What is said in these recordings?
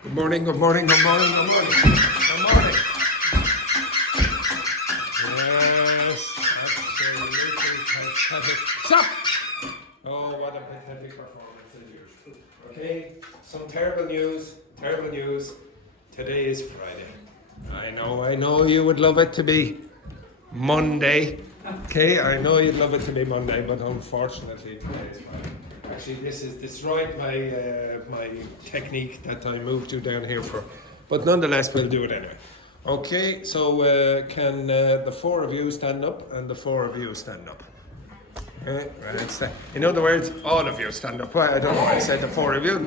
Good morning, good morning, good morning, good morning. Good morning. Yes, absolutely pathetic. Stop! Oh, what a pathetic performance as usual. Okay, some terrible news, terrible news. Today is Friday. I know you would love it to be Monday. Okay, I know you'd love it to be Monday, but unfortunately today is Friday. Actually, this is destroyed my technique that I moved you down here for, but nonetheless we'll do it anyway. Okay, so can the four of you stand up and the four of you stand up? Okay, right. In other words, all of you stand up. Well, I don't know why I said the four of you,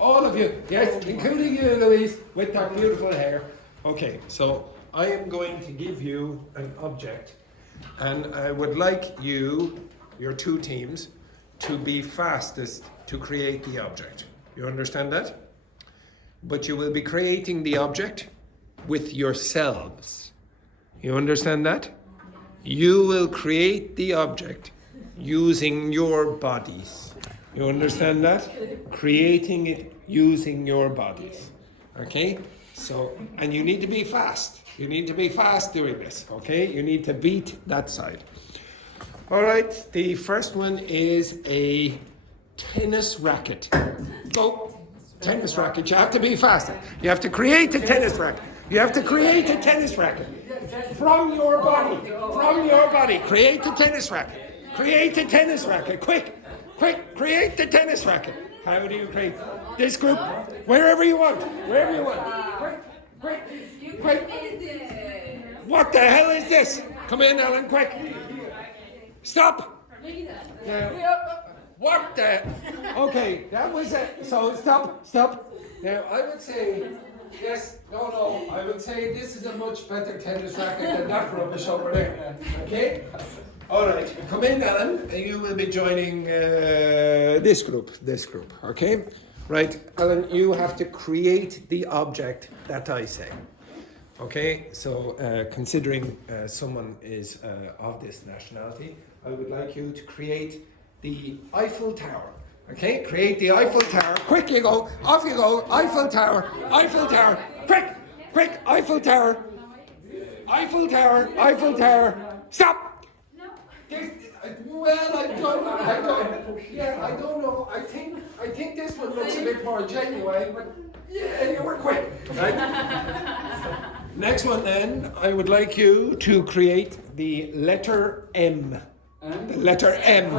all of you, yes, including you, Louise, with that beautiful hair. Okay, so I am going to give you an object, and I would like you, your two teams, to be fastest to create the object. You understand that? But you will be creating the object with yourselves. You understand that? You will create the object using your bodies. You understand that? Creating it using your bodies. Okay? So, and you need to be fast. You need to be fast doing this. Okay? You need to beat that side. All right, the first one is a tennis racket. Go. Tennis racket. You have to be fast. You have to create a tennis racket. You have to create a tennis racket. From your body. From your body. Create a tennis racket. Create a tennis racket. Quick. Quick. Create the tennis racket. How do you create this group? Wherever you want. Wherever you want. Quick. Quick. Quick. What the hell is this? Come in, Alan, quick. Stop! Now, what the? Okay, that was it. So stop. Now I would say, yes, no. I would say this is a much better tennis racket than that rubbish over there. Okay? All right, come in, Alan. You will be joining this group. Okay? Right, Alan. You have to create the object that I say. Okay, so considering someone is of this nationality, I would like you to create the Eiffel Tower. Okay, create the Eiffel Tower. Quick, you go. Off you go. Eiffel Tower. Eiffel Tower. Quick. Eiffel Tower. Eiffel Tower. Eiffel Tower. Stop. No. Well, I don't know. I think this one looks a bit more genuine, but yeah, you were quick. Right? Next one then, I would like you to create the letter M. The letter M.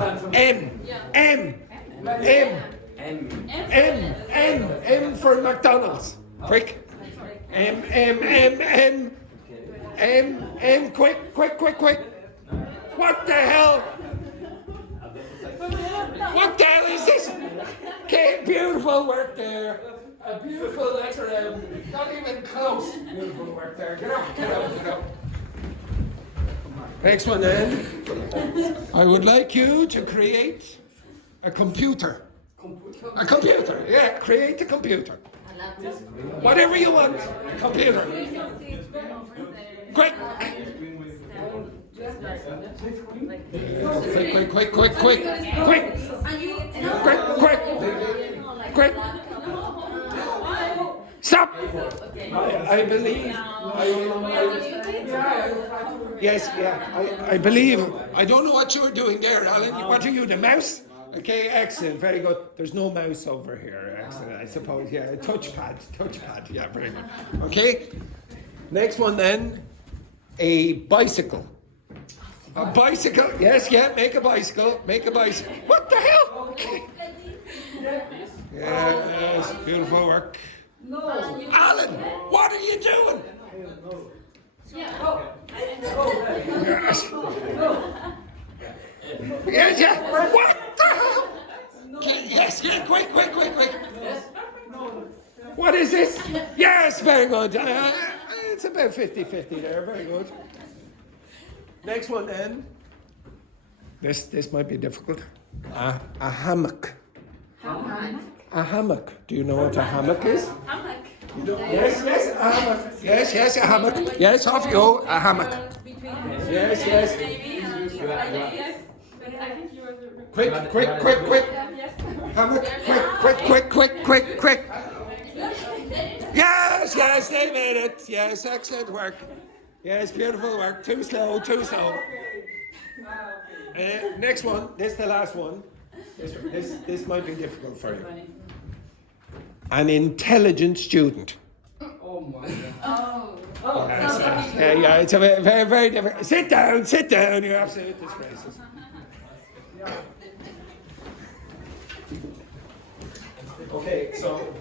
M for McDonald's. Quick. M. Quick. What the hell? What the hell is this? Okay, beautiful work there. A beautiful letter M. Not even close. Beautiful work there. Get up. Next one then. I would like you to create a computer. A computer, yeah. Create a computer. Whatever you want. Computer. Quick. Quick. Stop! I believe. I believe. I don't know what you're doing there, Alan. What are you, the mouse? Okay, excellent, very good. There's no mouse over here, excellent, I suppose. Yeah, a touchpad. Yeah, very good. Okay, next one then, a bicycle. A bicycle, yes, make a bicycle. What the hell? Okay. Yes, beautiful work. No. Alan, what are you doing? Yes. What the hell? Yes, quick. What is this? Yes, very good. It's about 50-50 there, very good. Next one then. This might be difficult. A hammock. A hammock. Do you know what a hammock is? Hammock. Yes, a hammock. Yes, a hammock. Yes, off you go. A hammock. Yes. Quick. Hammock. Quick. Yes, they made it. Yes, excellent work. Yes, beautiful work. Too slow, too slow. Next one. This is the last one. This might be difficult for you. An intelligent student. Oh my god. Oh. Yeah, it's a very, very difficult. Sit down. You're absolute disgraces. Okay, so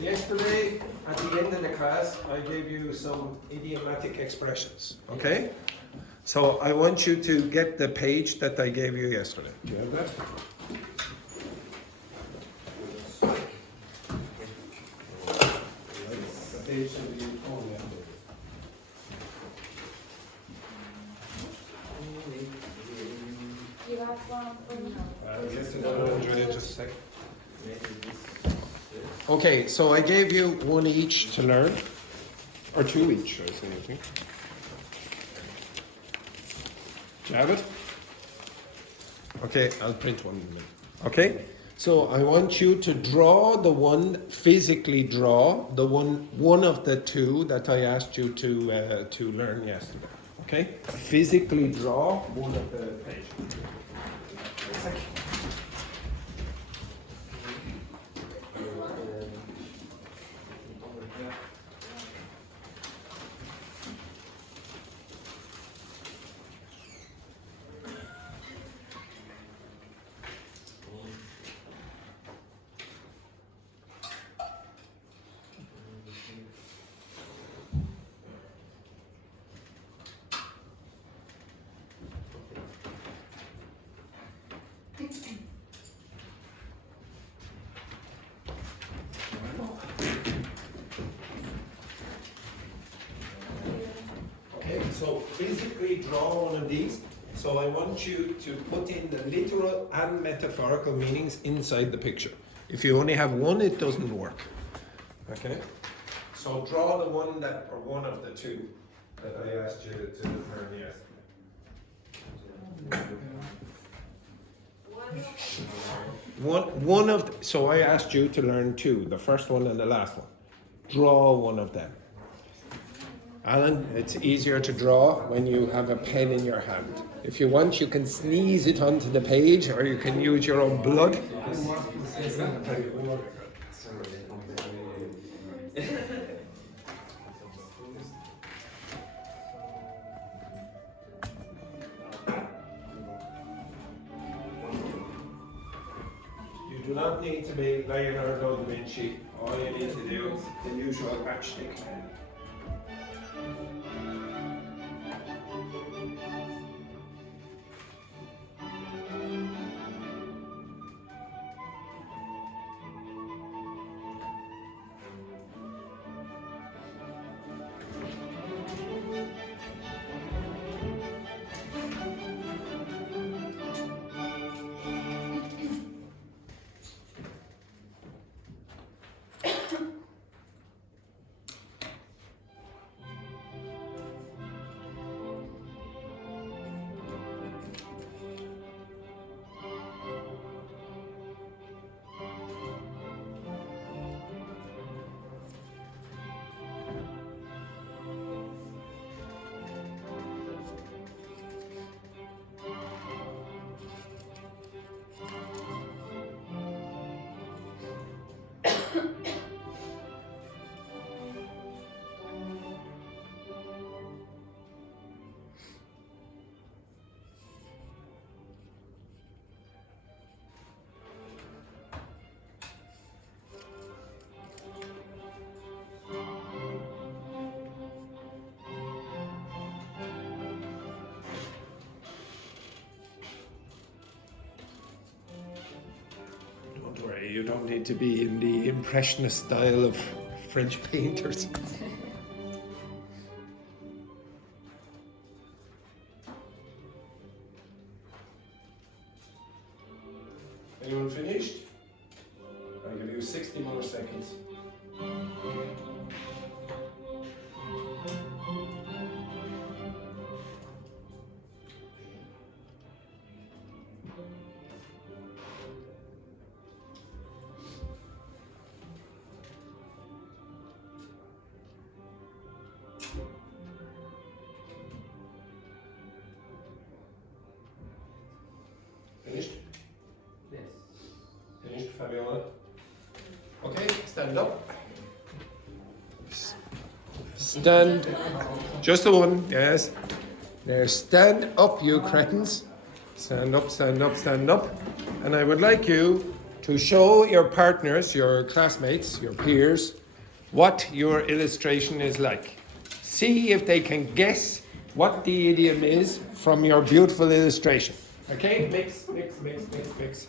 yesterday at the end of the class, I gave you some idiomatic expressions. Okay? So I want you to get the page that I gave you yesterday. Do you have that? The page that you told me. You have one for me? Just a second. Okay, so I gave you one each to learn, or two each, I say, I think. Do you have it? Okay, I'll print one in a minute. Okay, so I want you to draw the one, physically draw the one of the two that I asked you to learn yesterday. Okay, physically draw one of the pages. Okay, so physically draw one of these. So I want you to put in the literal and metaphorical meanings inside the picture. If you only have one, it doesn't work. Okay? So draw the one that, or one of the two that I asked you to learn yesterday. One of so I asked you to learn two, the first one and the last one. Draw one of them. Alan, it's easier to draw when you have a pen in your hand. If you want, you can sneeze it onto the page, or you can use your own blood. You do not need to be Leonardo da Vinci. All you need to do is the usual matchstick pen. Don't worry, you don't need to be in the impressionist style of French painters. Anyone finished? I'll give you 60 more seconds. stand up. Stand. Just the one, yes. Now stand up, you cretins. Stand up, stand up, stand up. And I would like you to show your partners, your classmates, your peers, what your illustration is like. See if they can guess what the idiom is from your beautiful illustration. Okay? Mix, mix, mix, mix, mix.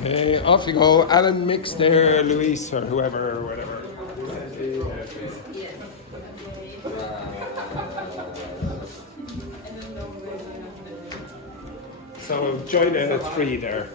Okay, off you go. Alan, mix there, Luis, or whoever, or whatever. So join a 3 there.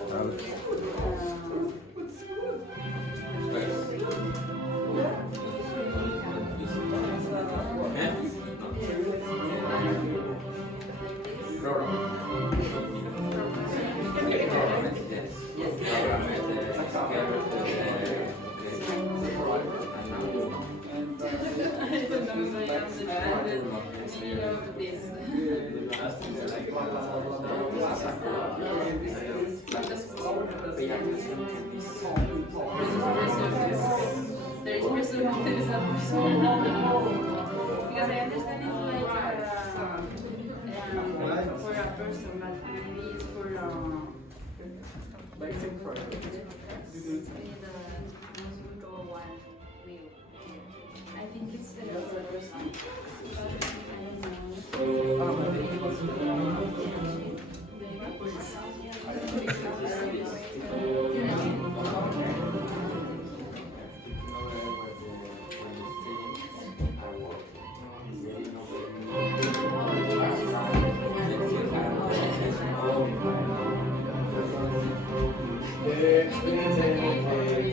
Because I understand it's like for a person, but maybe it's for I think it's the other person.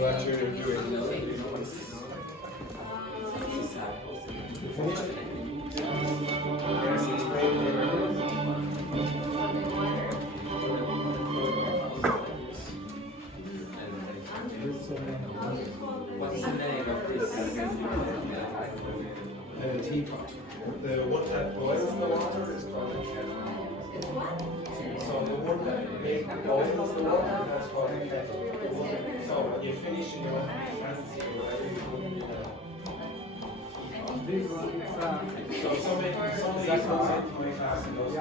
What you're doing. What's the name of this? Teapot. The one that boils the water is called a kettle. So the one that boils the water, that's called a kettle. So when you finish and you want to be fancy or whatever you put in there. So somebody comes into my class and goes,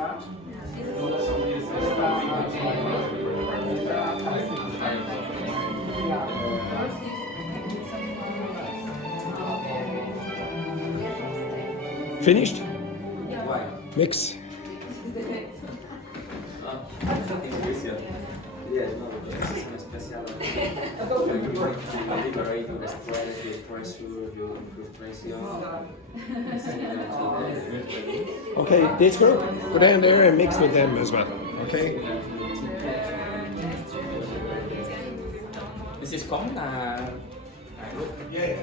somebody is Finished? Why? Mix. Something special. Yes, no, this is an special. You liberate your stress, your pressure, your frustration. Okay, this group, go down there and mix with them as well. Okay? This is common. Yeah.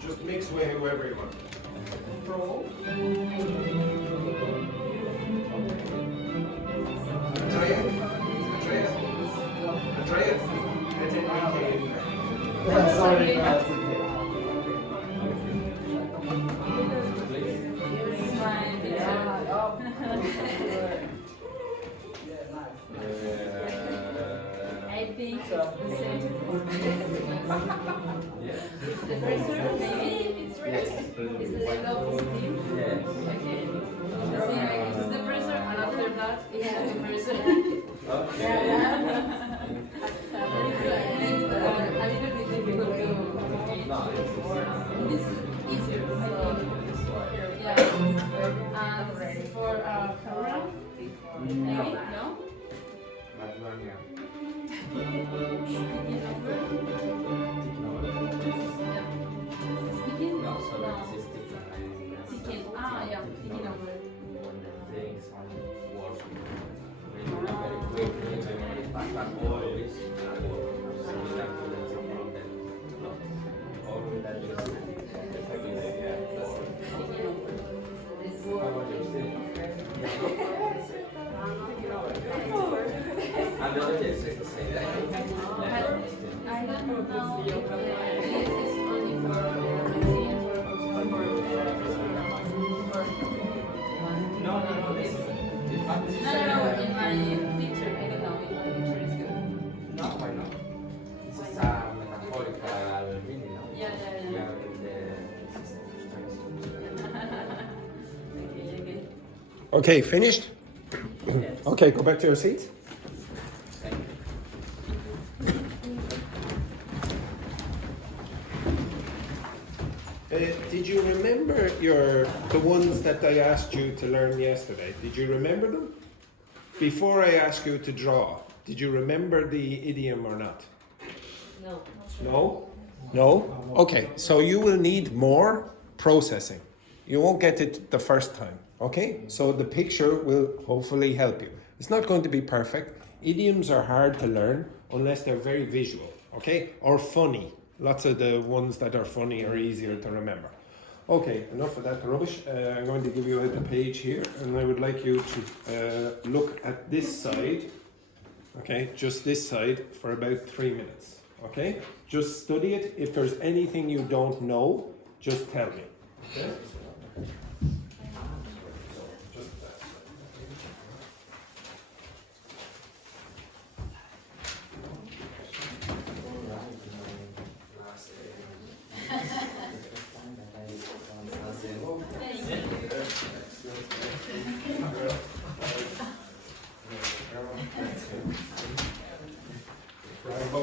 Just mix with whoever you want. Andrea? It's Enrique. Sorry. I think it's the same. The person, maybe it's right. Is the level of steam? Yes. Okay. The same, like this is the person, and after that, it's the person. Okay. A little bit difficult to. This is easier, I think. Yeah. And this is for camera. Maybe, no? Speaking? No, so No. it's sticky. Speaking. Ah, yeah. Speaking over. When the things are working, when you are very quick, when you back always, so you have to let some problem. All that is how about you still? And the other is the same. I don't know if this is only for museums or No, this No, in my picture, I don't know if my picture is good. No, Okay, finished? Okay, go back to your seats. Thank you. Did you remember the ones that I asked you to learn yesterday? Did you remember them? Before I asked you to draw, did you remember the idiom or not? No. No? No? Okay, so you will need more processing. You won't get it the first time, okay? So the picture will hopefully help you. It's not going to be perfect. Idioms are hard to learn unless they're very visual, okay? Or funny. Lots of the ones that are funny are easier to remember. Okay, enough of that rubbish. I'm going to give you a page here, and I would like you to look at this side, okay? Just this side for about 3 minutes, okay? Just study it. If there's anything you don't know, just tell me. Okay? Just that. Rambo.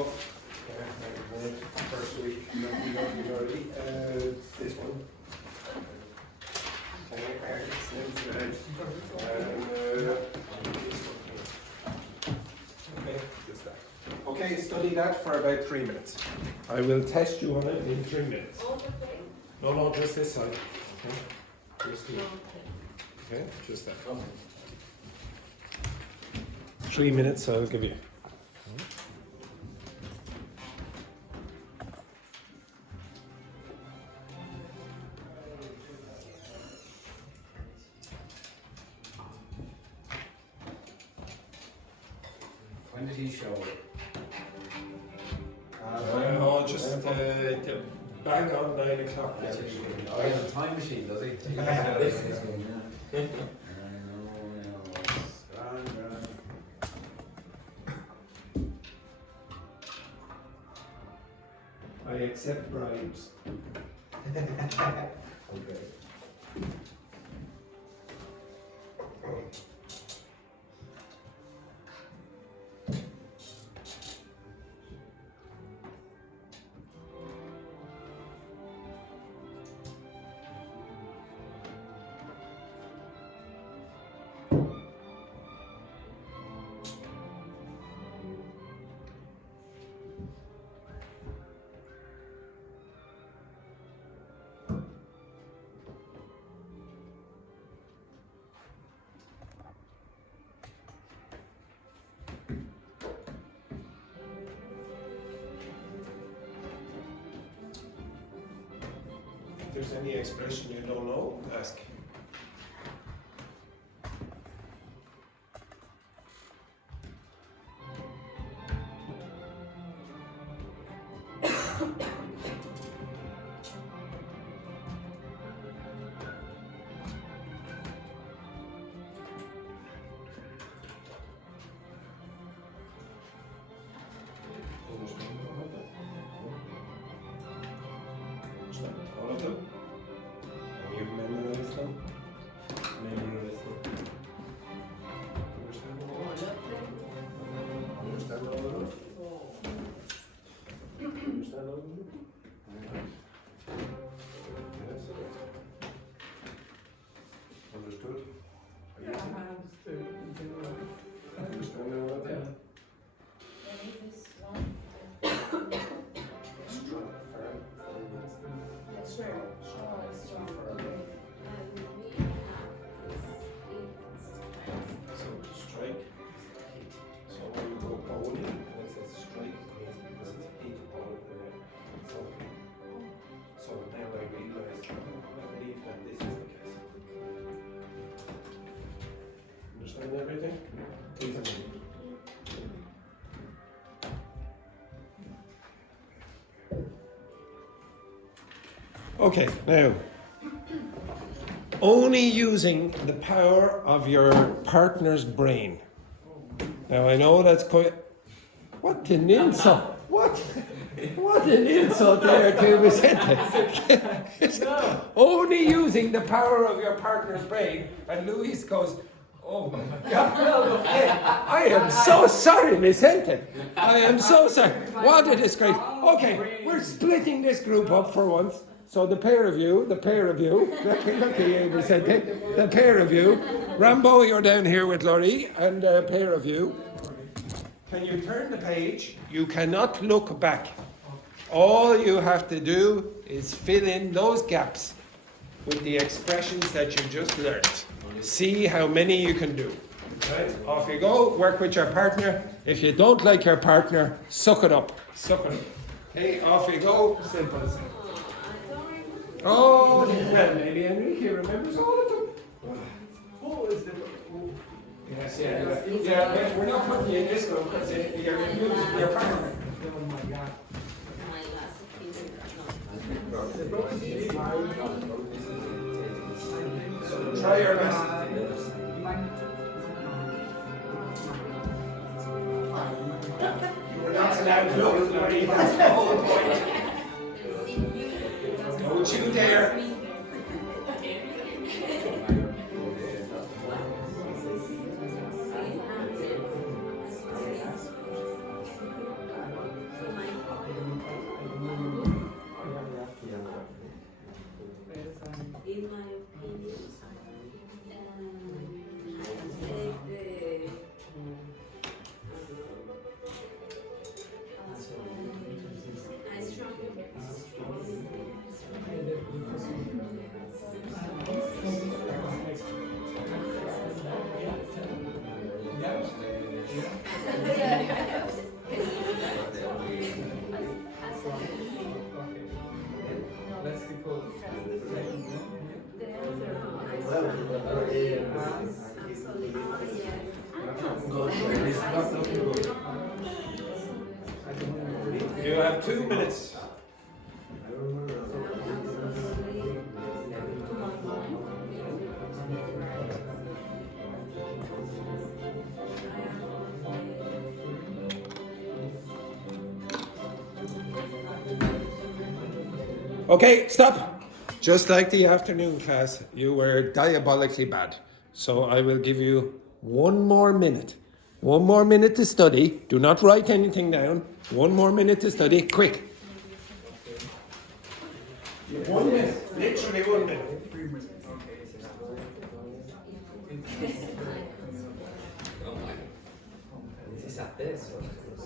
First week, lovely already. This one. Okay, just that. Okay, study that for about 3 minutes. I will test you on it in 3 minutes. No, just this side. Okay, just here. Okay, just that. 3 minutes, I'll give you. When did he show it? No, just bang on 9 o'clock. Oh, he has a time machine, does he? I accept bribes. Okay. If there's any expression you don't know, ask. All of them? And you've memorized them? Memorized them. Understand all of them? Understand all of them? Understand all of them? Yes. Understood? Understand all of them? Strong, firm, So strike is hit. So when you go bowling, when it says strike, it means because it's hit all of the way. So now I realize, I believe that this is the case. Understand everything? Please amend. Okay, now, only using the power of your partner's brain. Now I know that's quite, what the ninsa? What? What an insult there to Vicente. Only using the power of your partner's brain, and Luis goes, oh my God. I am so sorry, Vicente. I am so sorry. What a disgrace. Okay, we're splitting this group up for once. So the pair of you, look at you, Vicente, the pair of you. Rambo, you're down here with Laurie, and a pair of you. Can you turn the page? You cannot look back. All you have to do is fill in those gaps with the expressions that you just learned. See how many you can do. Right? Off you go, work with your partner. If you don't like your partner, suck it up. Suck it up. Okay, off you go. Simple as that. Oh, maybe Enrique remembers all of them. Who is the... Yes, yeah, we're not putting you in this group because you're using your partner. Oh my God. So try your best. We're not allowed to look, Laurie, that's the whole point. Don't you dare. In my opinion, I strongly Let's see code. You have 2 minutes. Okay, stop. Just like the afternoon class, you were diabolically bad. So I will give you 1 more minute. 1 more minute to study. Do not write anything down. 1 more minute to study. Quick. 1 minute. Literally 1 minute. 3 minutes. This is a test.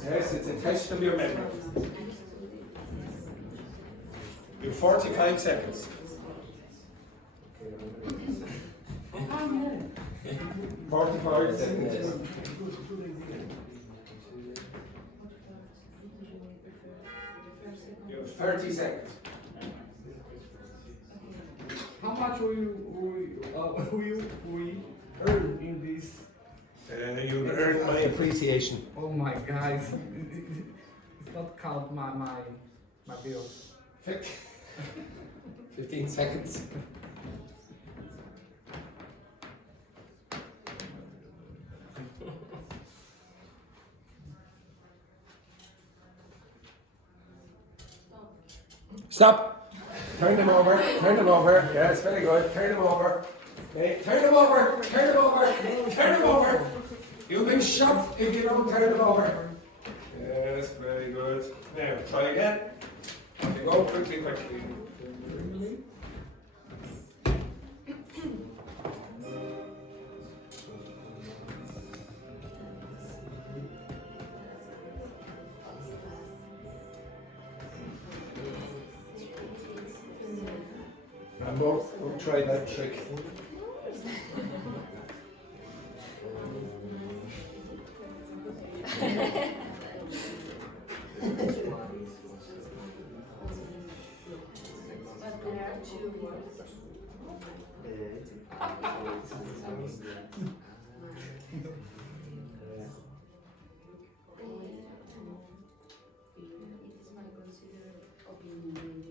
Yes, it's a test of your memory. You have 45 seconds. 45 seconds. You have 30 seconds. How much will we earn in this? You earn my appreciation. Oh my God, it's not count my bill. 15 seconds. Stop. Turn them over. Turn them over. Yes, very good. Turn them over. Okay. Turn them over. Turn them over. Turn them over. You'll be shot if you don't turn them over. Yes, very good. Now, try again. Off you go. Quickly, quickly. Rambo, we'll try that trick. But there are 2 words. It is my considered opinion.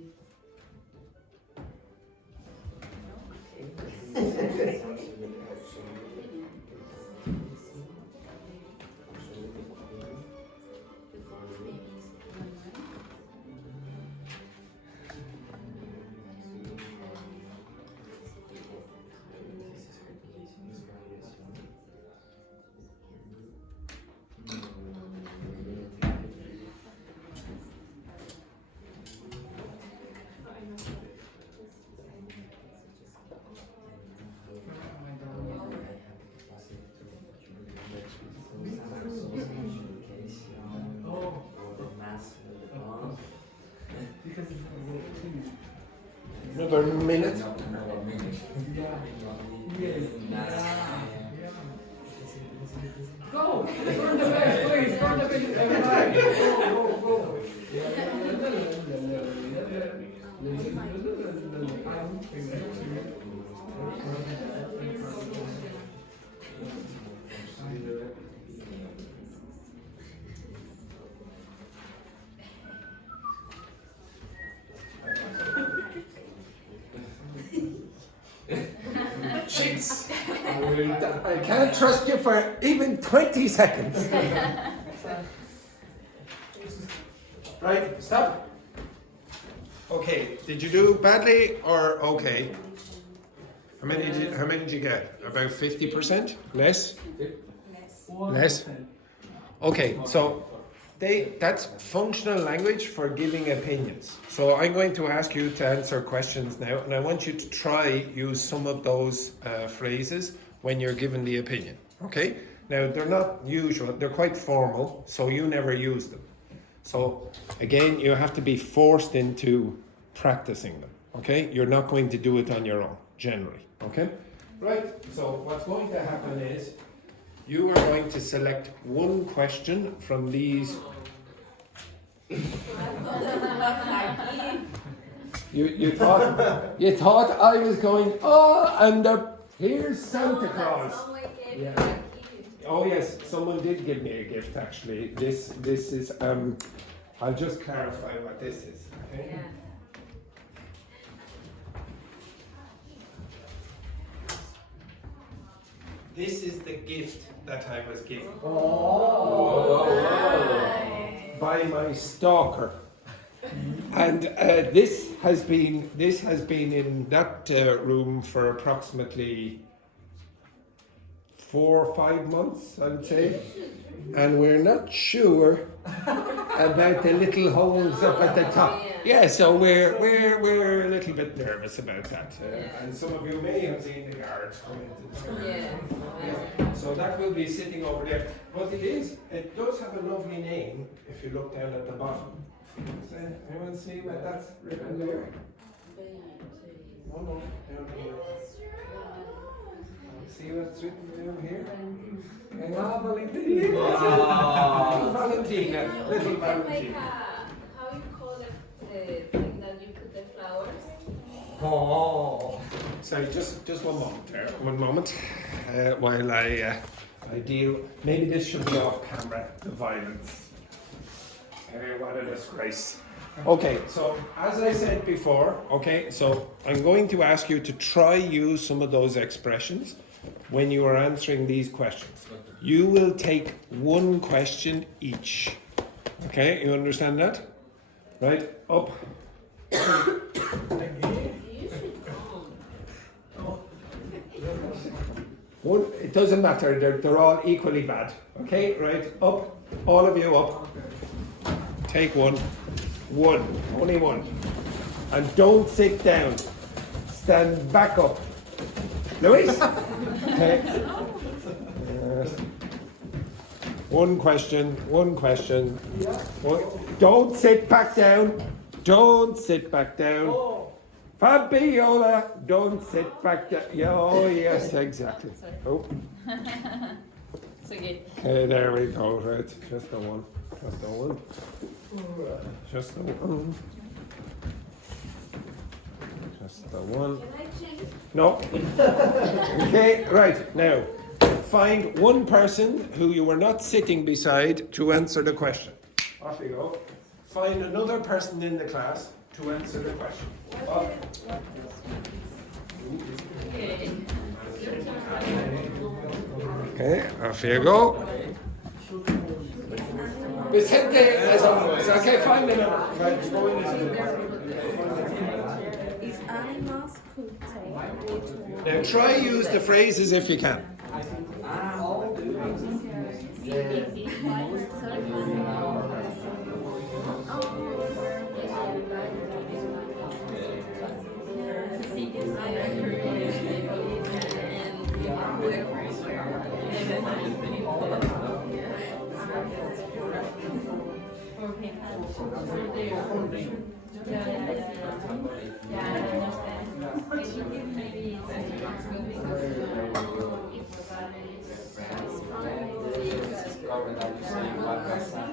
The fourth name is because it's a little too. Another minute. Yeah. Yes. Yeah. Go! Turn the page, please! Turn the page, everybody! Go! Jeez. I can't trust you for even 20 seconds. Right, stop. Okay, did you do badly or okay? How many did you get? About 50%? Less? Less? Okay, so that's functional language for giving opinions. So I'm going to ask you to answer questions now, and I want you to try use some of those phrases when you're given the opinion. Okay? Now they're not usual; they're quite formal, so you never use them. So again, you have to be forced into practicing them. Okay? You're not going to do it on your own, generally. Okay? Right. So what's going to happen is you are going to select one question from these. You thought I was going, and here's Santa Claus. Yeah. Oh yes, someone did give me a gift actually. This is I'll just clarify what this is. Okay? Yeah. This is the gift that I was given by my stalker. And this has been in that room for approximately 4 or 5 months, I would say, and we're not sure about the little holes up at the top. Yeah, so we're a little bit nervous about that, and some of you may have seen the guards come into the Yeah. So that will be sitting over there. But it does have a lovely name if you look down at the bottom. Does anyone see what that's written there? No, down here. See what's written down here? Valentina. Valentina. Little Valentina. How you call the thing that you put the flowers? Oh. Sorry, just one moment there. One moment. While I deal. Maybe this should be off camera. The violence. What a disgrace. Okay, so as I said before, so I'm going to ask you to try use some of those expressions when you are answering these questions. You will take one question each. Okay, you understand that? Right, up. One, it doesn't matter, they're all equally bad. Okay, right, up. All of you up. Take one, only one. And don't sit down. Stand back up. Louise? Okay. One question. Don't sit back down. Don't sit back down. Fabiola, don't sit back down. Yeah, oh, yes, exactly. Oh. It's okay. Okay, there we go. Right, just the one. Just the one. Can I change? No. Okay, right, now. Find one person who you were not sitting beside to answer the question. Off you go. Find another person in the class to answer the question. Off. Okay, off you go. Vicente, as always. Okay, find another. Right, go in If animals could take which one? Now try use the phrases if you can. Yeah, I understand. I think maybe it's not good because if that is discover that you say what person.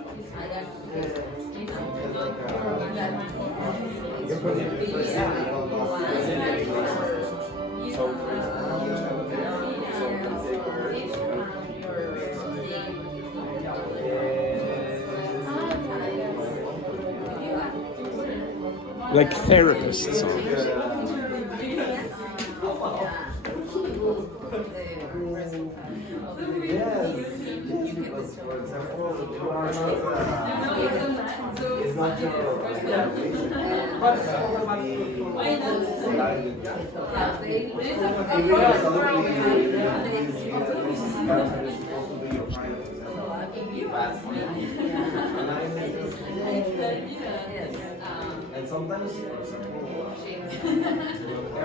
Like therapists. And sometimes, for example,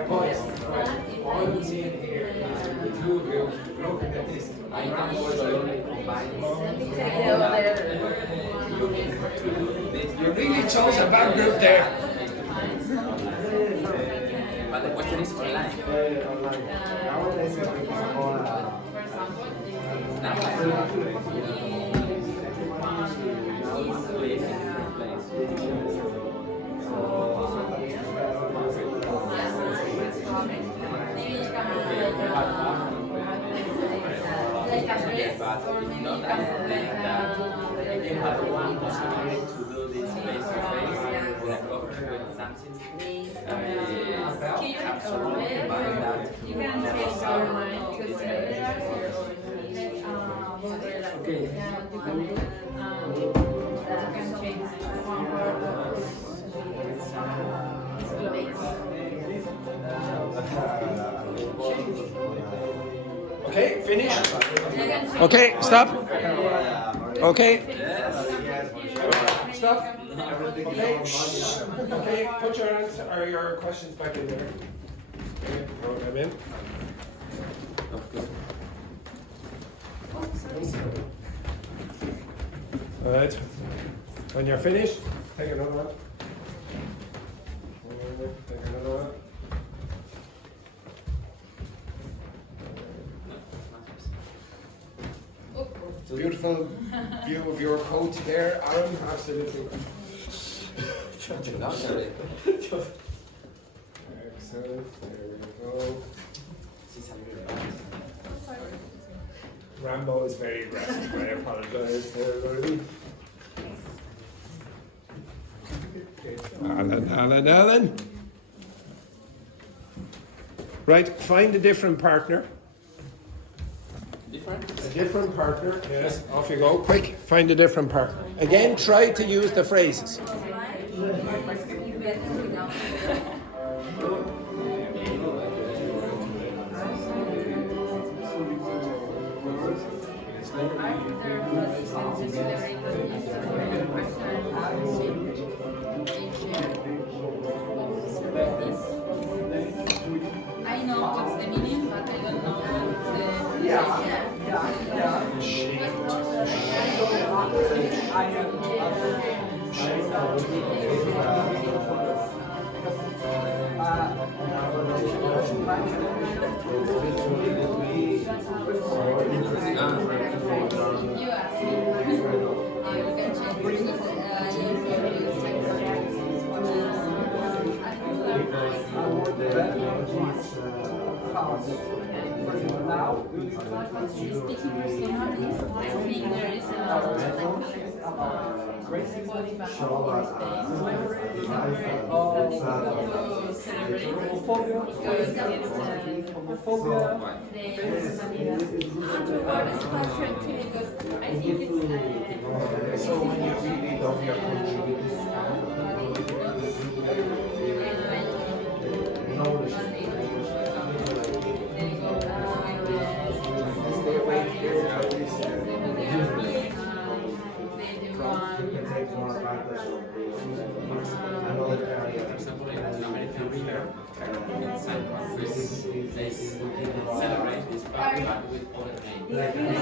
Boys, all I'm seeing here is the two of you looking at this. I can go alone combine. You really chose a bad group there. But the question is online. online. Nowadays, it's more, You can change your mind because there are Okay. you can change one word. Okay, finish. Okay, stop. Okay. Stop. Okay. Shh. Okay, put your answer or your questions back in there. Okay, throw them in. All right. When you're finished, take another one. Take another one. Beautiful view of your coat there, Aaron. Absolutely. Excellent. There we go. Rambo is very aggressive. I apologize to everybody. Alan. Right, find a different partner. A different partner, yes, off you go. Quick, find a different partner. Again, try to use the phrases. I know what's the meaning, but I don't know what's the you ask me. You can Now, speaking personally, I think there is a lot of so when you really love your country, knowledge. Stay away here at least. You can take more advantage of another area. For example, in American here, in some countries, they celebrate this party but with other names.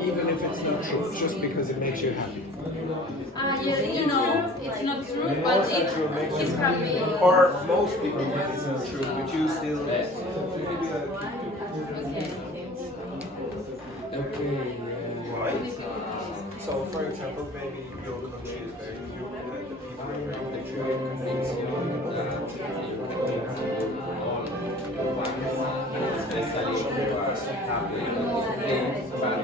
Even if it's not true, just because it makes you happy. Yeah, you know, it's not true, You know but it's not true, it makes it's you happy. Or most people think it's not true, but you still. Okay. Okay. Right? So, for example, maybe your country is very cute, and the people are very Especially if you are happy, but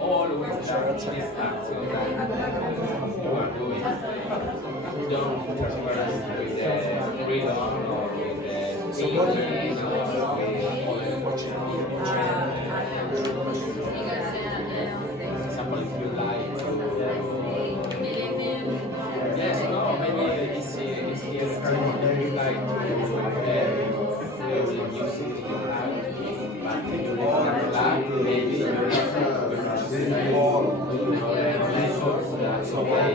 always try to distract you that you are doing. Don't interfere with the freedom or with the feeling or watching. For example, if you like yes, no, maybe it's here maybe like the music you have, but if you like maybe that's okay.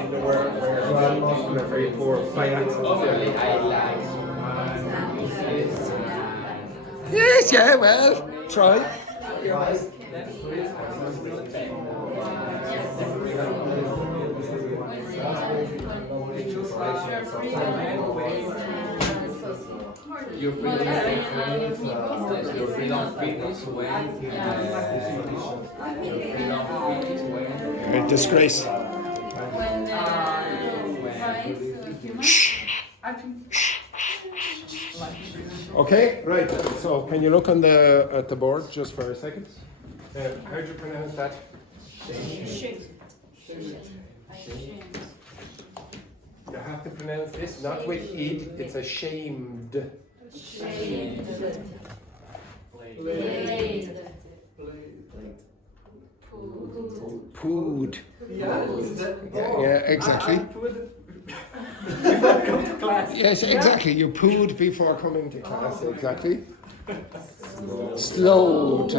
in the world where most people are very poor by accident. Obviously, I like someone music. Yes, yeah, well, try. Your freedom finish when your freedom finish when A disgrace. Okay, right. So, can you look on at the board just for a second? How do you pronounce that? You have to pronounce this not with id. It's ashamed. Pood. Yeah, exactly. Yes, exactly. You pooed before coming to class. Exactly. Slowed.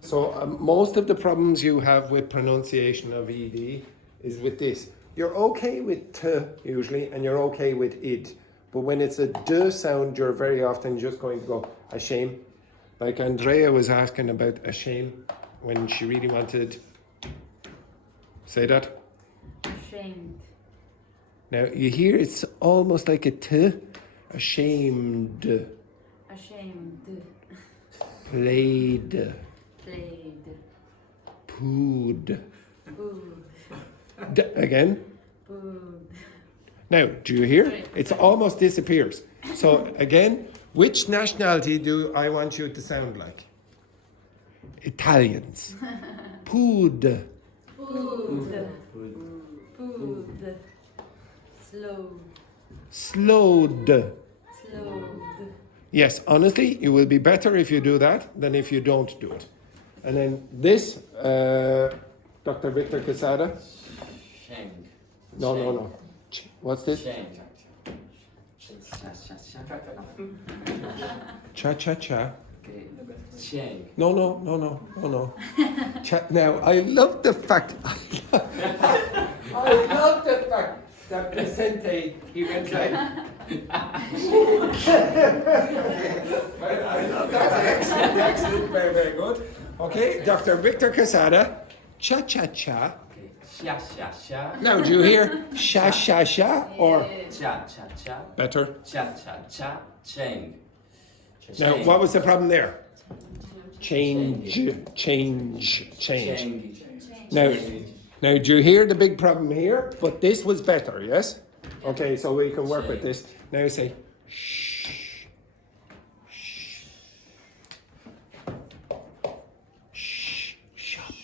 So most of the problems you have with pronunciation of ed is with this. You're okay with t usually, and you're okay with id. But when it's a d sound, you're very often just going to go ashamed. Like Andrea was asking about ashamed when she really wanted. Say that. Ashamed. Now you hear it's almost like a t. Ashamed. Ashamed. Played. Played. Pooed. Food. Again. Food. Now, do you hear? It's almost disappears. So again, which nationality do I want you to sound like? Italians. Pood. Food. Food. Slow. Slowed. Slowed. Yes, honestly, you will be better if you do that than if you don't do it. And then this, Dr. Victor Quesada. Shang. No. What's this? Shang. Cha-cha-cha. Shang. No. Now, I love the fact. I love the fact that Vicente, he went like. I love that. Excellent. Very, very good. Okay, Dr. Victor Quesada. Cha-cha-cha. Sha. Now, do you hear sha or Cha. better? Cha. Shang. Now, what was the problem there? Change. Now, do you hear the big problem here? But this was better, yes? Okay, so we can work with this. Now you say shh. Shh. Shop.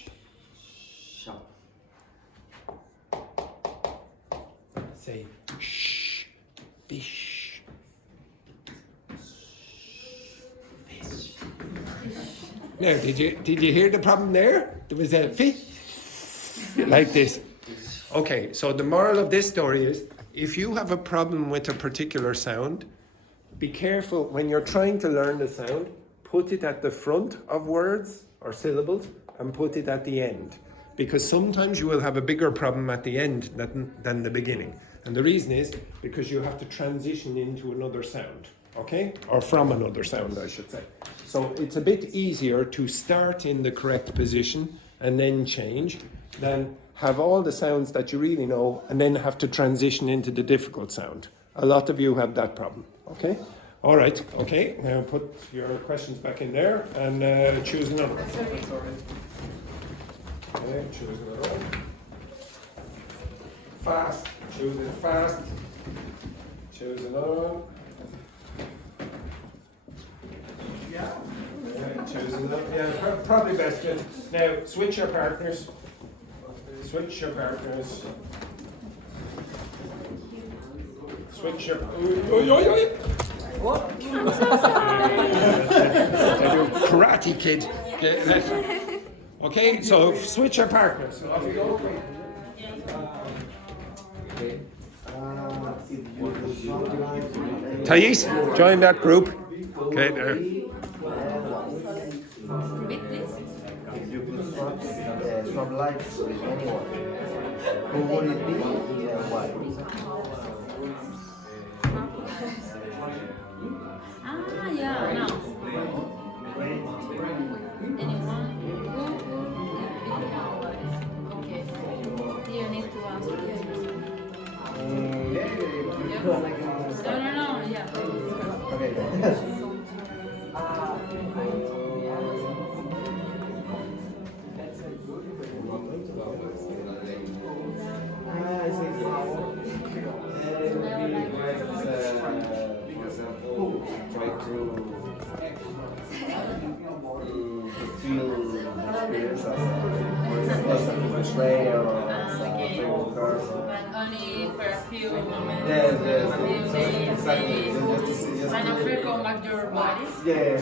Say shh. Fish. Now, did you hear the problem there? There was a fit like this. Okay, so the moral of this story is, if you have a problem with a particular sound, be careful when you're trying to learn the sound, put it at the front of words or syllables and put it at the end. Because sometimes you will have a bigger problem at the end than the beginning. And the reason is because you have to transition into another sound, okay? Or from another sound, I should say. So it's a bit easier to start in the correct position and then change than have all the sounds that you really know and then have to transition into the difficult sound. A lot of you have that problem, okay? All right, okay. Now put your questions back in there and choose another one. Okay, choose another one. Fast. Choose it fast. Choose another one. Yeah. Choose another. Yeah, probably best. Now switch your partners. Switch your partners. Switch your. What? I'm so sorry. Karate Kid. Okay, so switch your partners. Off you go. Thais, join that group. Okay, there. If you could swap lives with anyone, who would it be and why? Yeah, no. Anyone? Okay. Do you need to ask? No, yeah. Okay. Try to feel experience as a betrayer or as a favorite person. But only for a few moments. Yes, Few days, exactly. maybe. Just to Kind of feel come back your body. yeah.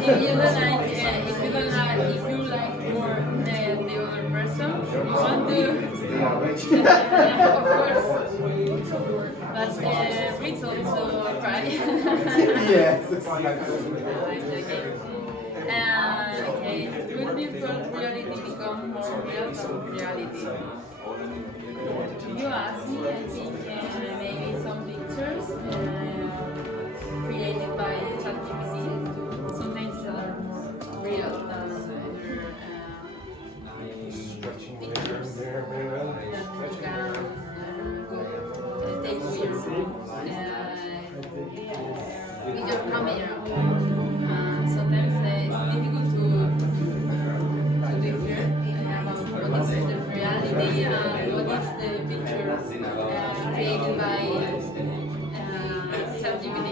If you don't like, if you like more the other person, you want to. Yeah, of course. But Rich also cry. Yes. Okay, good virtual reality become more real than reality. You asked me, I think maybe some pictures created by ChatGPT. Sometimes they are more real than Stretching the arm there very well. take with your camera. Sometimes it's difficult to differ what is the reality and what is the picture created by ChatGPT.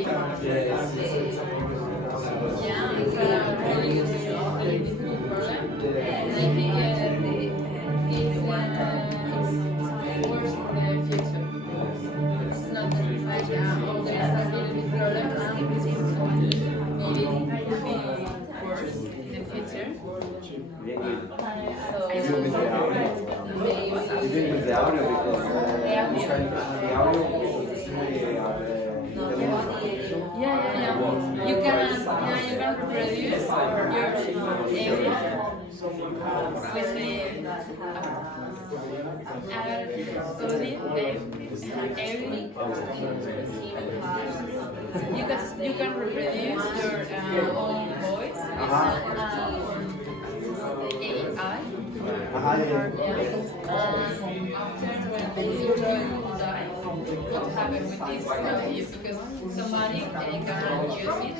Yeah, it's a really difficult problem. And I think it's worse in the future. It's not like oh, there's a little bit problem and maybe it could be worse in the future. So Even with the audio, because it's kind of the audio because it's really you can reproduce your area with you can reproduce your own voice with AI. After when you die, what happens with this technology? Because somebody can use it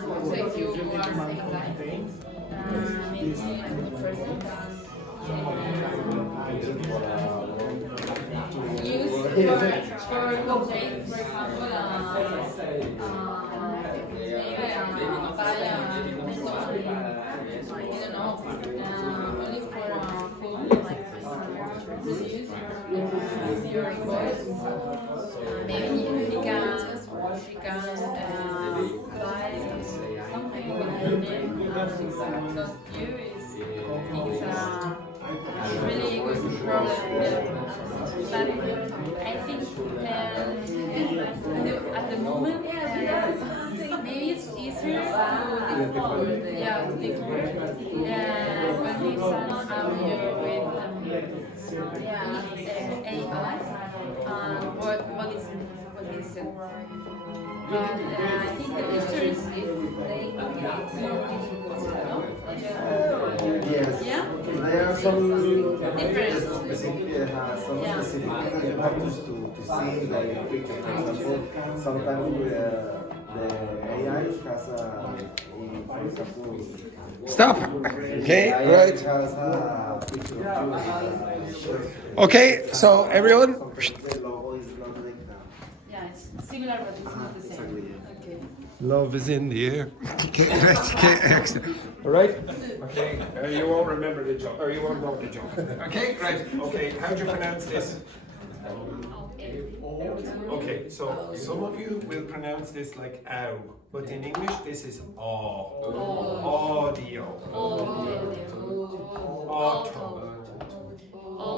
so if you are alive, maybe a person can use for complete, for example, buy a I don't know, only for food, like produce your voice. Maybe she can buy something with her name. Because you is it's a really good problem. But I think at the moment maybe it's easier to default. Yeah, to default. When we send audio with AI, what is it? But I think the pictures, if they increase more difficult, no? Yes. Yeah? There are some Different. specific things you have to see, like picture, for example. Sometimes the AI has for example, Stop. Okay, AI right. has a picture of you. Okay, so everyone. The logo is not like that. Yeah, it's similar, but it's not the same. Okay. Love is in the air. Okay, excellent. All right. Okay, you won't remember the joke, or you won't know the joke. Okay, right. Okay, how do you pronounce this? Okay, so some of you will pronounce this like ow, but in English this is aw. Audio. Auto.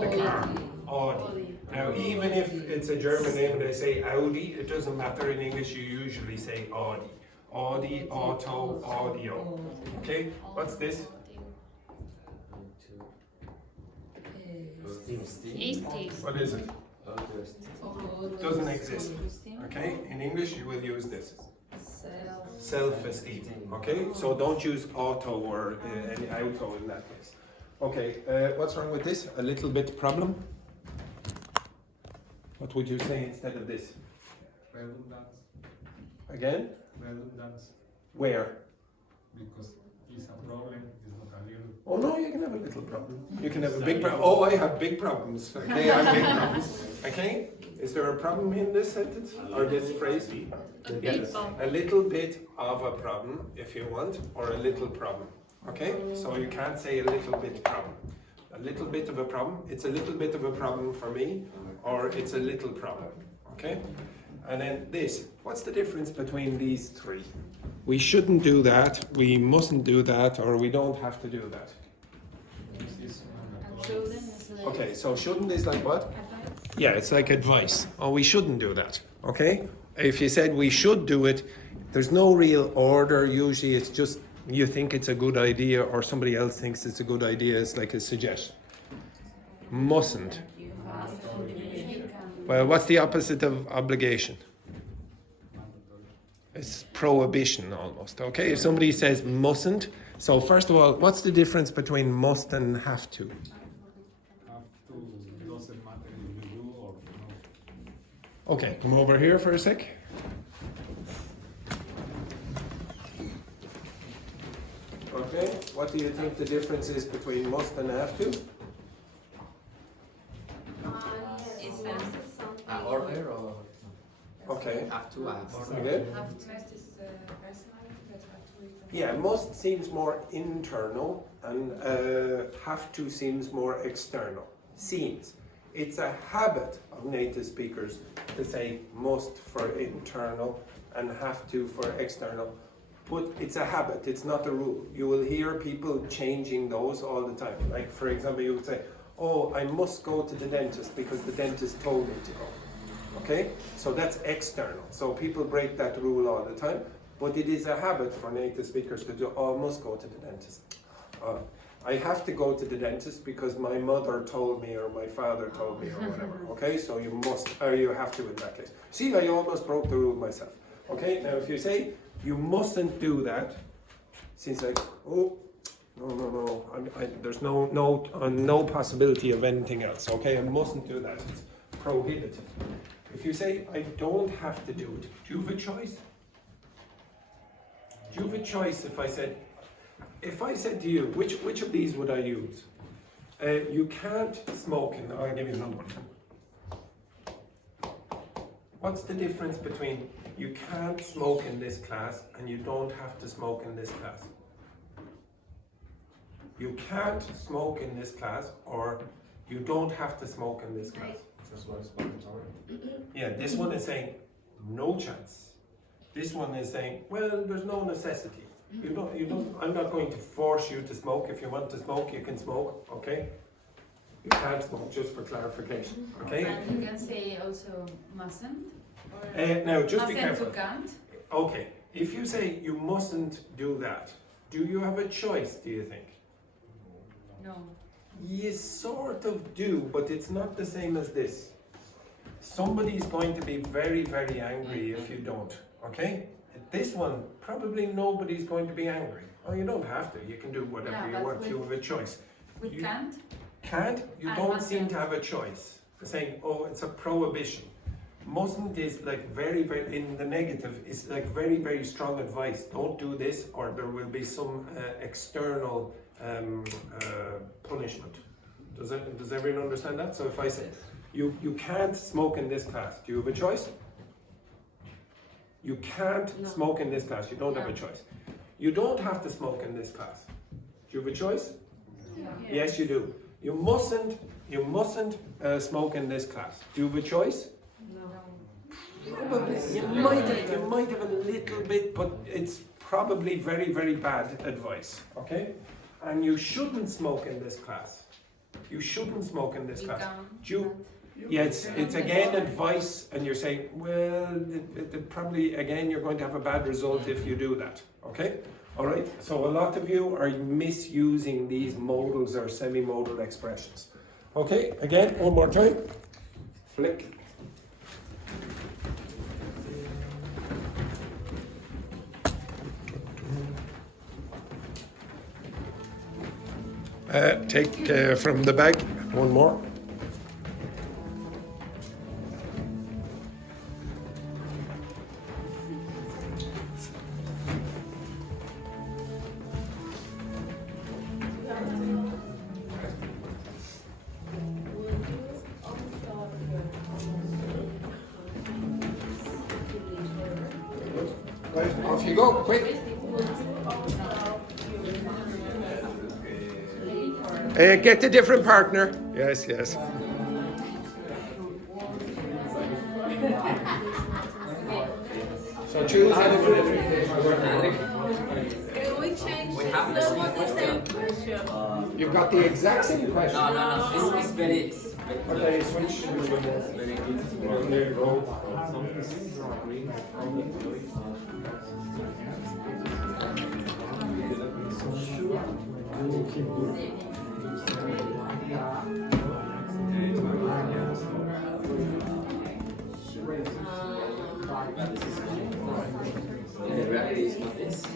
The car. Audi. Now, even if it's a German name and they say Audi, it doesn't matter. In English, you usually say Audi. Audi, auto, audio. Okay, what's this? What is it? Doesn't exist. Okay, in English, you will use this. Self-esteem. Okay, so don't use auto or any auto in that case. Okay, what's wrong with this? A little bit problem? What would you say instead of this? Redundance. Again? Redundance. Where? Because it's a problem, it's not a little. Oh no, you can have a little problem. You can have a big problem. Oh, I have big problems. Okay, I have big problems. Okay? Is there a problem in this sentence or this phrase? Yes. A little bit of a problem, if you want, or a little problem. Okay? So you can't say a little bit problem. A little bit of a problem. It's a little bit of a problem for me, or it's a little problem. Okay? And then this. What's the difference between these three? We shouldn't do that, we mustn't do that, or we don't have to do that. Okay, so shouldn't is like what? Yeah, it's like advice. Oh, we shouldn't do that. Okay? If you said we should do it, there's no real order. Usually it's just you think it's a good idea or somebody else thinks it's a good idea. It's like a suggestion. Mustn't. Well, what's the opposite of obligation? It's prohibition almost. Okay, if somebody says mustn't, so first of all, what's the difference between must and have to? Have to doesn't matter if you do or no. Okay, come over here for a sec. Okay, what do you think the difference is between must and have to? Order or Okay, have to ask. again? Yeah, must seems more internal and have to seems more external. Seems. It's a habit of native speakers to say must for internal and have to for external. But it's a habit, it's not a rule. You will hear people changing those all the time. Like, for example, you would say, oh, I must go to the dentist because the dentist told me to go. Okay? So that's external. So people break that rule all the time. But it is a habit for native speakers to do, oh, I must go to the dentist. I have to go to the dentist because my mother told me or my father told me or whatever. Okay? So you must, or you have to in that case. See, I almost broke the rule myself. Okay? Now if you say, you mustn't do that, since like, oh, no, there's no possibility of anything else. Okay? I mustn't do that. It's prohibited. If you say, I don't have to do it, do you have a choice? Do you have a choice if I said to you, which of these would I use? You can't smoke in, I'll give you another one. What's the difference between you can't smoke in this class and you don't have to smoke in this class? You can't smoke in this class or you don't have to smoke in this class. This one is mandatory. Yeah, this one is saying no chance. This one is saying, well, there's no necessity. You don't, I'm not going to force you to smoke. If you want to smoke, you can smoke, okay? You can't smoke, just for clarification, okay? And you can say also mustn't. Now, just be Mustn't careful. to can't. Okay, if you say you mustn't do that, do you have a choice, do you think? No. You sort of do, but it's not the same as this. Somebody's going to be very, very angry if you don't, okay? This one, probably nobody's going to be angry. Oh, you don't have to, you can do whatever Yeah, you but want, you have a choice. We You- can't. Can't, you And don't seem mustn't. to have a choice. Saying, oh, it's a prohibition. Mustn't is like very, very, in the negative, is like very, very strong advice. Don't do this or there will be some external punishment. Does everyone understand that? So if I say, you can't smoke in this class, do you have a choice? You can't smoke in this class, you don't have a choice. You don't have to smoke in this class. Do you have a choice? Yeah. Yes, you do. You mustn't smoke in this class. Do you have a choice? You might have a little bit, but it's probably very, very bad advice, okay? And you shouldn't smoke in this class. You shouldn't smoke in this We class. can't. Do you, yeah, it's again advice, and you're saying, well, it probably, again, you're going to have a bad result if you do that, okay? All right, so a lot of you are misusing these modals or semi-modal expressions. Okay, again, one more time. Flick. Take from the bag, one more. Right, off you go, quick. Get a different partner. Yes, yes. So choose anyone. Can we change We have this? the Not the same question. You've got the exact same question. No. It's very. Okay, switch. Very good. There you go. The reality is not this.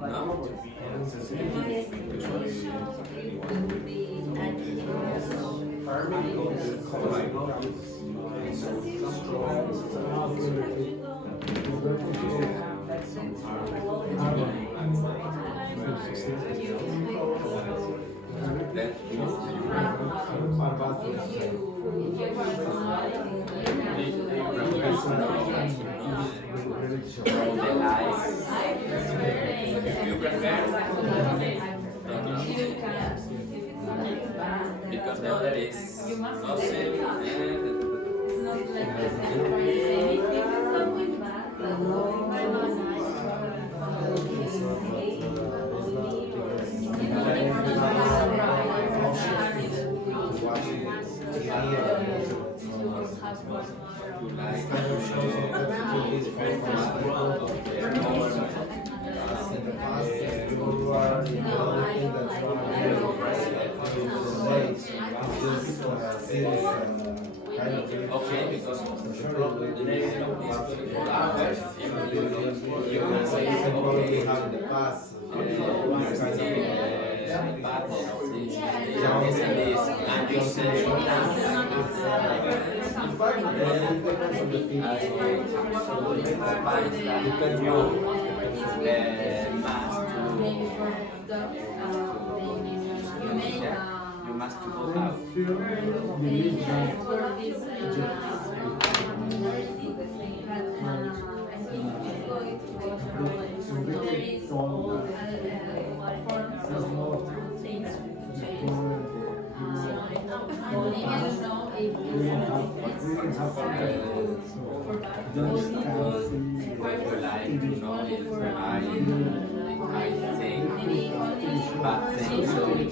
No. Then because the other is gossip okay, because the problem, the negative of these people are you can say, okay, have the past. you see the pattern of this, and you say, you must go out. know if I say bad things, so you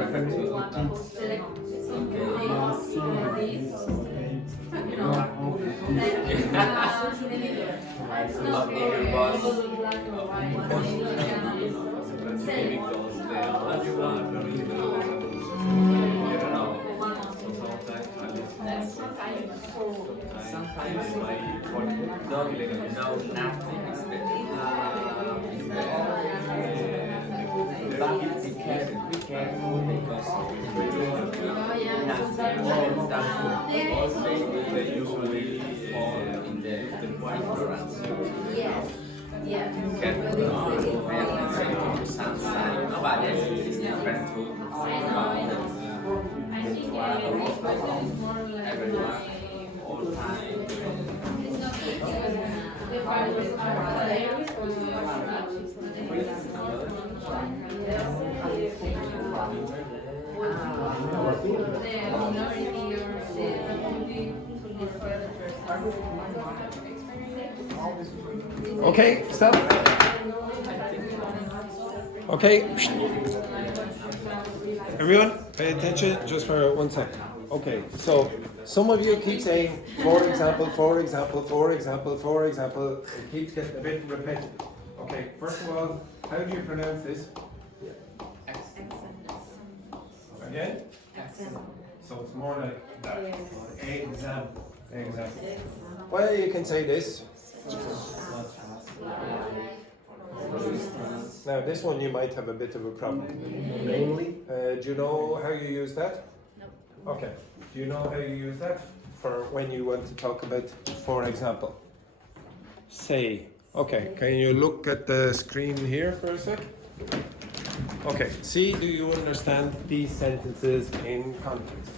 refer to okay, boss. Sometimes for Dogme, no, nothing is better. But be careful because they usually fall in the ignorance. Yes. Yes. Careful, no? I am saying to some side, nobody is different to I think this question is more like everyone, all time. it's not because the values are there Okay, stop. Okay. Everyone, pay attention just for 1 second. Okay, so some of you keep saying, for example, for example, for example, for example. It keeps getting a bit repetitive. Okay, first of all, how do you pronounce this? Again? So it's more like that. Example. Example. Well, you can say this. Now, this one you might have a bit of a problem. Namely, Do you know how you use that? No. Okay. Do you know how you use that for when you want to talk about, for example? Say. Okay. Can you look at the screen here for a sec? Okay. See, do you understand these sentences in context?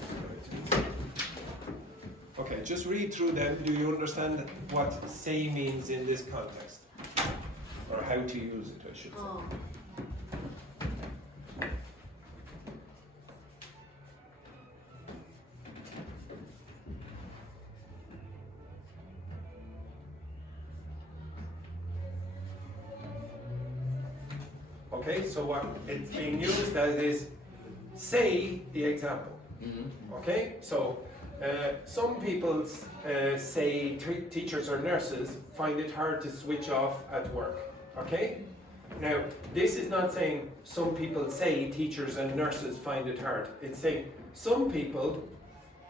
Okay. Just read through them. Do you understand what say means in this context? Or how to use it, I should say. Oh. Okay, so what it's being used as is say the example. Okay, so some people say teachers or nurses find it hard to switch off at work. Okay, now this is not saying some people say teachers and nurses find it hard. It's saying some people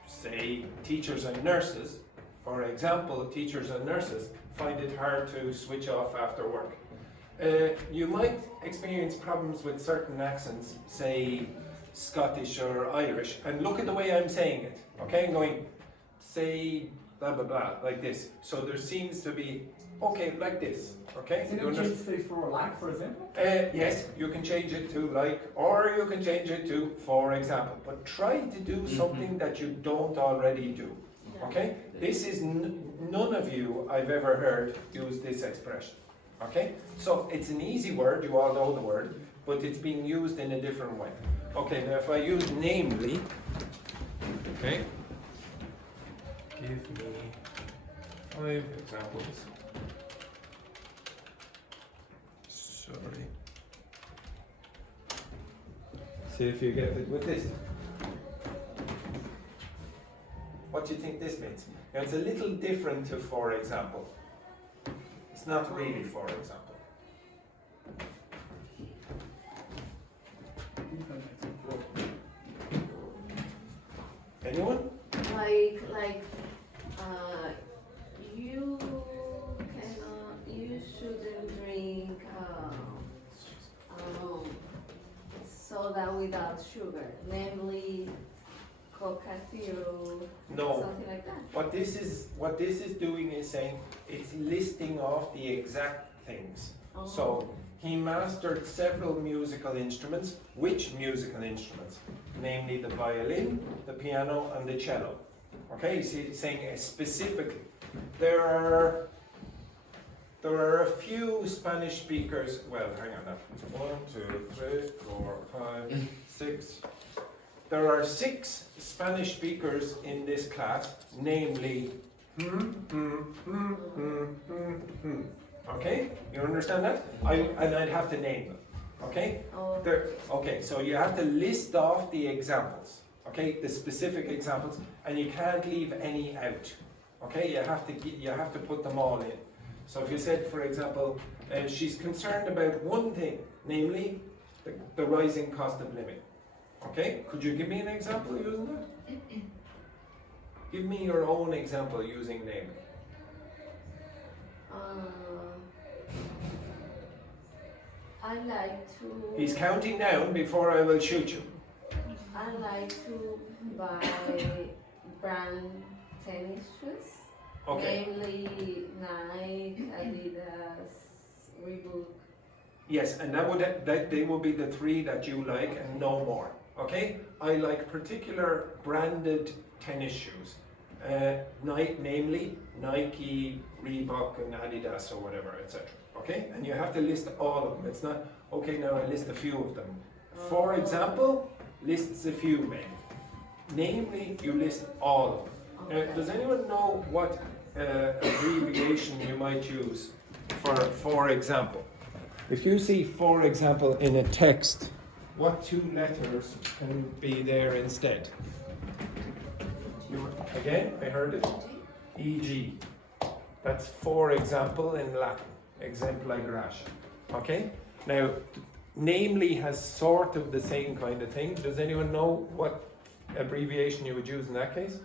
say teachers and nurses, for example, teachers and nurses find it hard to switch off after work. You might experience problems with certain accents, say Scottish or Irish, and look at the way I'm saying it. Okay, I'm going, say blah blah blah, like this. So there seems to be, okay, like this. Okay? Can you change say for like, for example? Yes, you can change it to like, or you can change it to for example. But try to do something that you don't already do. Okay? This is none of you I've ever heard use this expression. Okay? So it's an easy word, you all know the word, but it's being used in a different way. Okay, now if I use namely, okay, give me 5 examples. Sorry. See if you get it with this. What do you think this means? Now it's a little different to for example. It's not really for example. Anyone? You cannot, you shouldn't drink soda without sugar, namely Coca Zero, No. something like that. What this is doing is saying it's listing off the exact things. Oh. So he mastered several musical instruments. Which musical instruments? Namely the violin, the piano, and the cello. Okay, you see it's saying specifically. There are a few Spanish speakers. Well, hang on now. 1, 2, 3, 4, 5, 6. There are 6 Spanish speakers in this class, namely Okay, you understand that? And I'd have to name them. Okay. Oh, Okay, so you have to list off the examples. Okay, the specific examples, and you can't leave any out. Okay, you have to put them all in. So if you said, for example, she's concerned about one thing, namely the rising cost of living. Okay, could you give me an example using that? Give me your own example using namely. I like to. He's counting down before I will shoot you. I like to buy brand tennis shoes. Okay. Namely Nike, Adidas, Reebok. Yes, and that they will be the three that you like and no more. Okay? I like particular branded tennis shoes. Namely Nike, Reebok, and Adidas or whatever, etc. Okay? And you have to list all of them. It's not, okay, now I list a few of them. For example, lists a few men. Namely, you list all of them. Now, does anyone know what abbreviation you might use for example? If you see for example in a text, what two letters can be there instead? Again, I heard it. E.g. That's for example in Latin. Exempla gratia. Okay? Now, namely has sort of the same kind of thing. Does anyone know what abbreviation you would use in that case?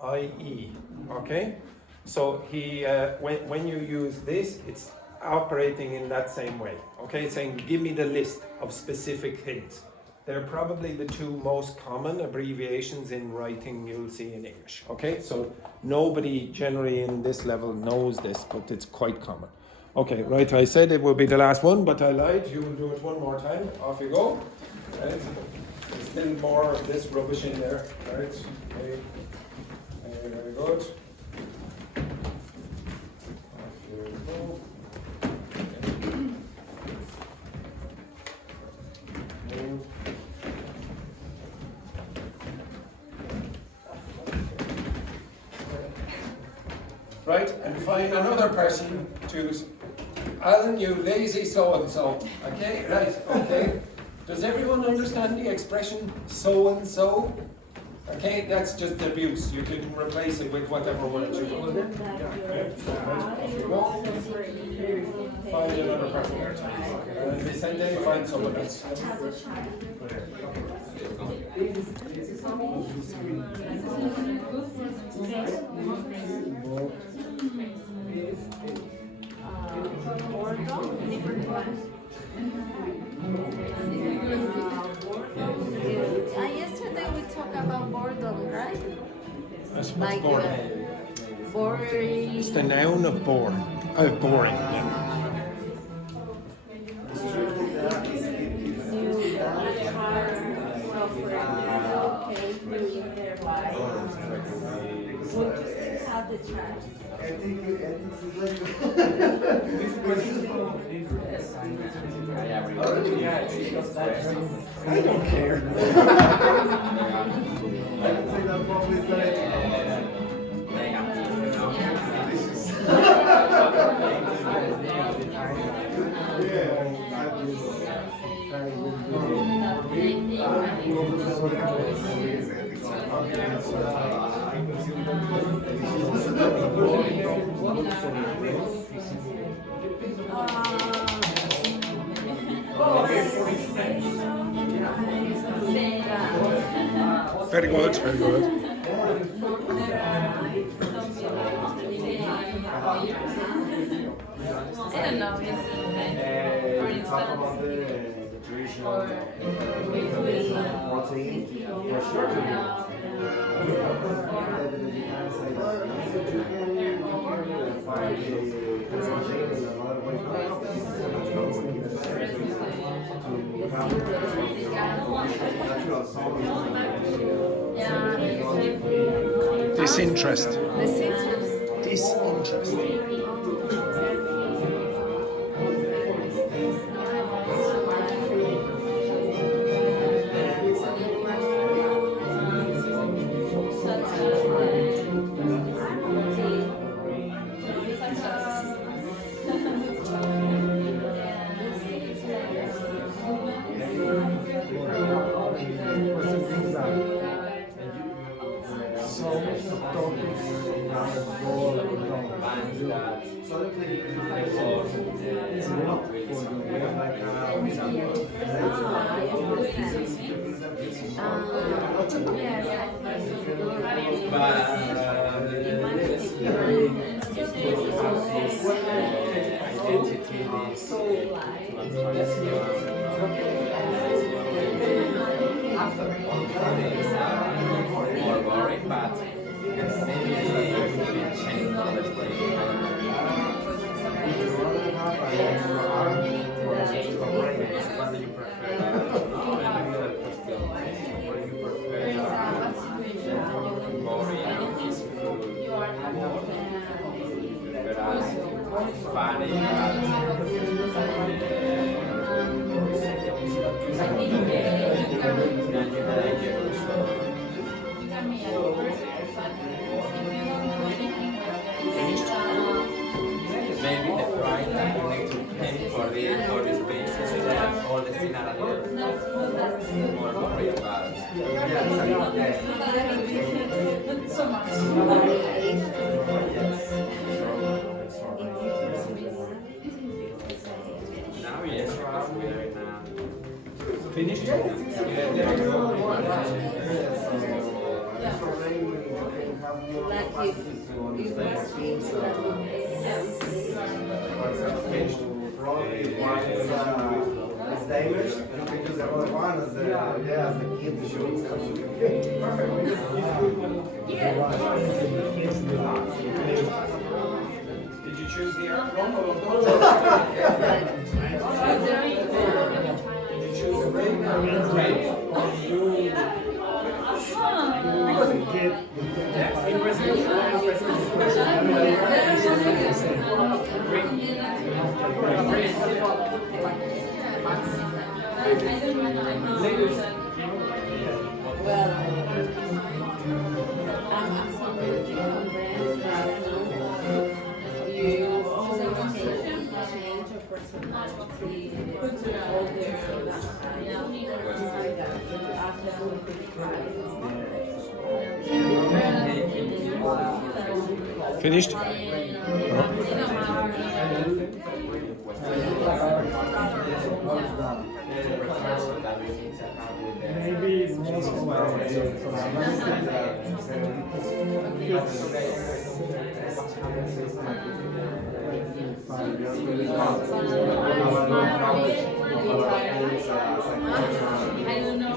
I.e. Okay? So he, when you use this, it's operating in that same way. Okay? It's saying, give me the list of specific things. They're probably the two most common abbreviations in writing you'll see in English. Okay? So nobody generally in this level knows this, but it's quite common. Okay, right, I said it will be the last one, but I lied. You will do it one more time. Off you go. Right? There's still more of this rubbish in there. Right? Okay. Very good. Off you go. Right, and find another person to, Alan, you lazy so-and-so. Okay, right, okay. Does everyone understand the expression so-and-so? Okay, that's just abuse. You can replace it with whatever word you want. Right, off you go. Find another person there. And they say they find someone else. Yesterday we talked about boredom, right? That's Like boring. boring. It's the noun of boring. Boring. Yeah. I don't care. Very good, very good. I don't know, for instance, or Disinterest. Disinterest. Disinterest. that Suddenly, before more boring, but maybe we change what do you prefer? No, and the other question, what do you prefer? Boring, peaceful, funny, maybe the price that you need to pay for the spaces that all the scenarios more boring about. Now yes, because we are in a Finished? Like if you must be It's the image, because the other one is the kid shoots. Did you choose the airport? Did you choose the rain? I'm absolutely convinced that you change your personality, all their Finished? Maybe it's most I don't know.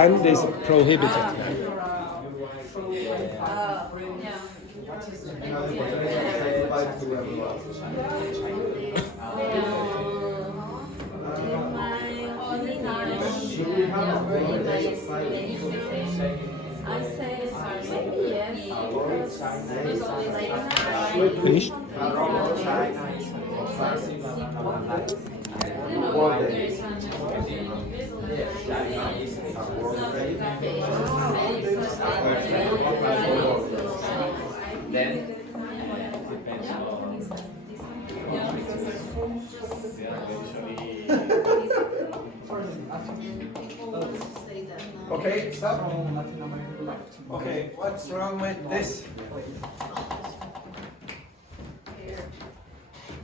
banned is prohibited. Yeah. I said maybe yes. Finished? Then Okay, stop. Okay, what's wrong with this?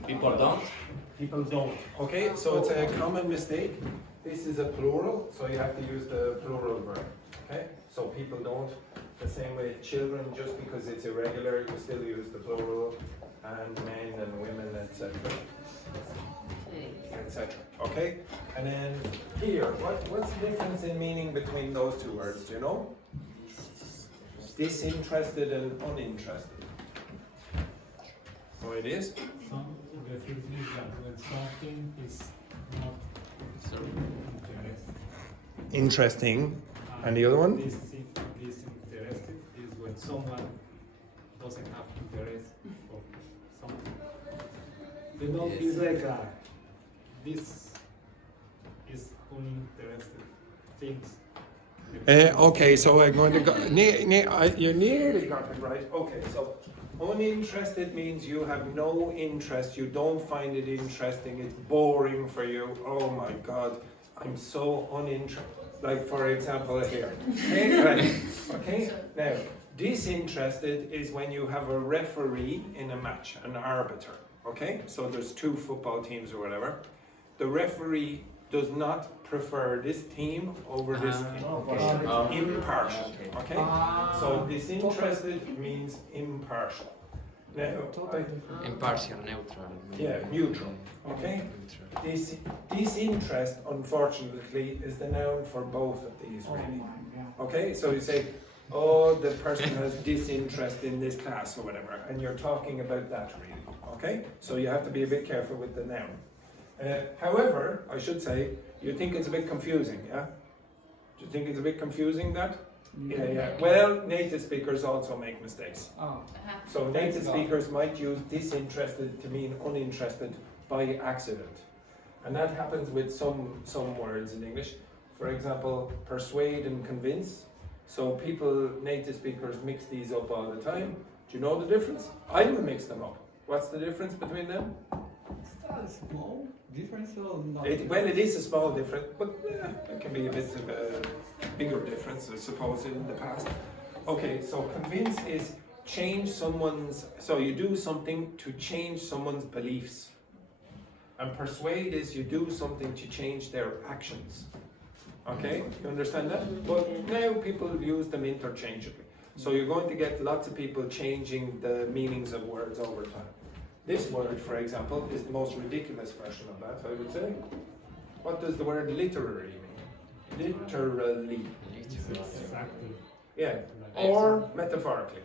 people don't. People don't. Okay, so it's a common mistake. This is a plural, so you have to use the plural verb. Okay, so people don't. The same way children, just because it's irregular, you still use the plural, and men and women, etc. etc. Okay, and then here, what's the difference in meaning between those two words? Do you know? Disinterested and uninterested. So it is. Some refugees that when something is not interesting. Interesting. And the other one? Disinterested is when someone doesn't have interest for something. You know, it's like this is uninterested things. Okay, so I'm going to go. You nearly got it right. Okay, so uninterested means you have no interest. You don't find it interesting. It's boring for you. Oh my God, I'm so uninterested. Like for example here. Okay, right. Okay. Now, disinterested is when you have a referee in a match, an arbiter. Okay, so there's two football teams or whatever. The referee does not prefer this team over this team. Okay. Impartial. Okay? So disinterested means impartial. Now, Impartial, neutral. yeah, neutral. Okay? Disinterest, unfortunately, is the noun for both of these, really. Okay? So you say, oh, the person has disinterest in this class or whatever, and you're talking about that, really. Okay? So you have to be a bit careful with the noun. However, I should say, you think it's a bit confusing, yeah? Do you think it's a bit confusing, that? Yeah. Well, native speakers also make mistakes. So native speakers might use disinterested to mean uninterested by accident. And that happens with some words in English. For example, persuade and convince. So people, native speakers, mix these up all the time. Do you know the difference? I will mix them up. What's the difference between them? A small difference or not? It is a small difference, but it can be a bit of a bigger difference, I suppose, in the past. Okay, so convince is change someone's, so you do something to change someone's beliefs. And persuade is you do something to change their actions. Okay, you understand that? But now people use them interchangeably. So you're going to get lots of people changing the meanings of words over time. This word, for example, is the most ridiculous version of that, I would say. What does the word literary mean? Literally. Exactly. Yeah, or metaphorically.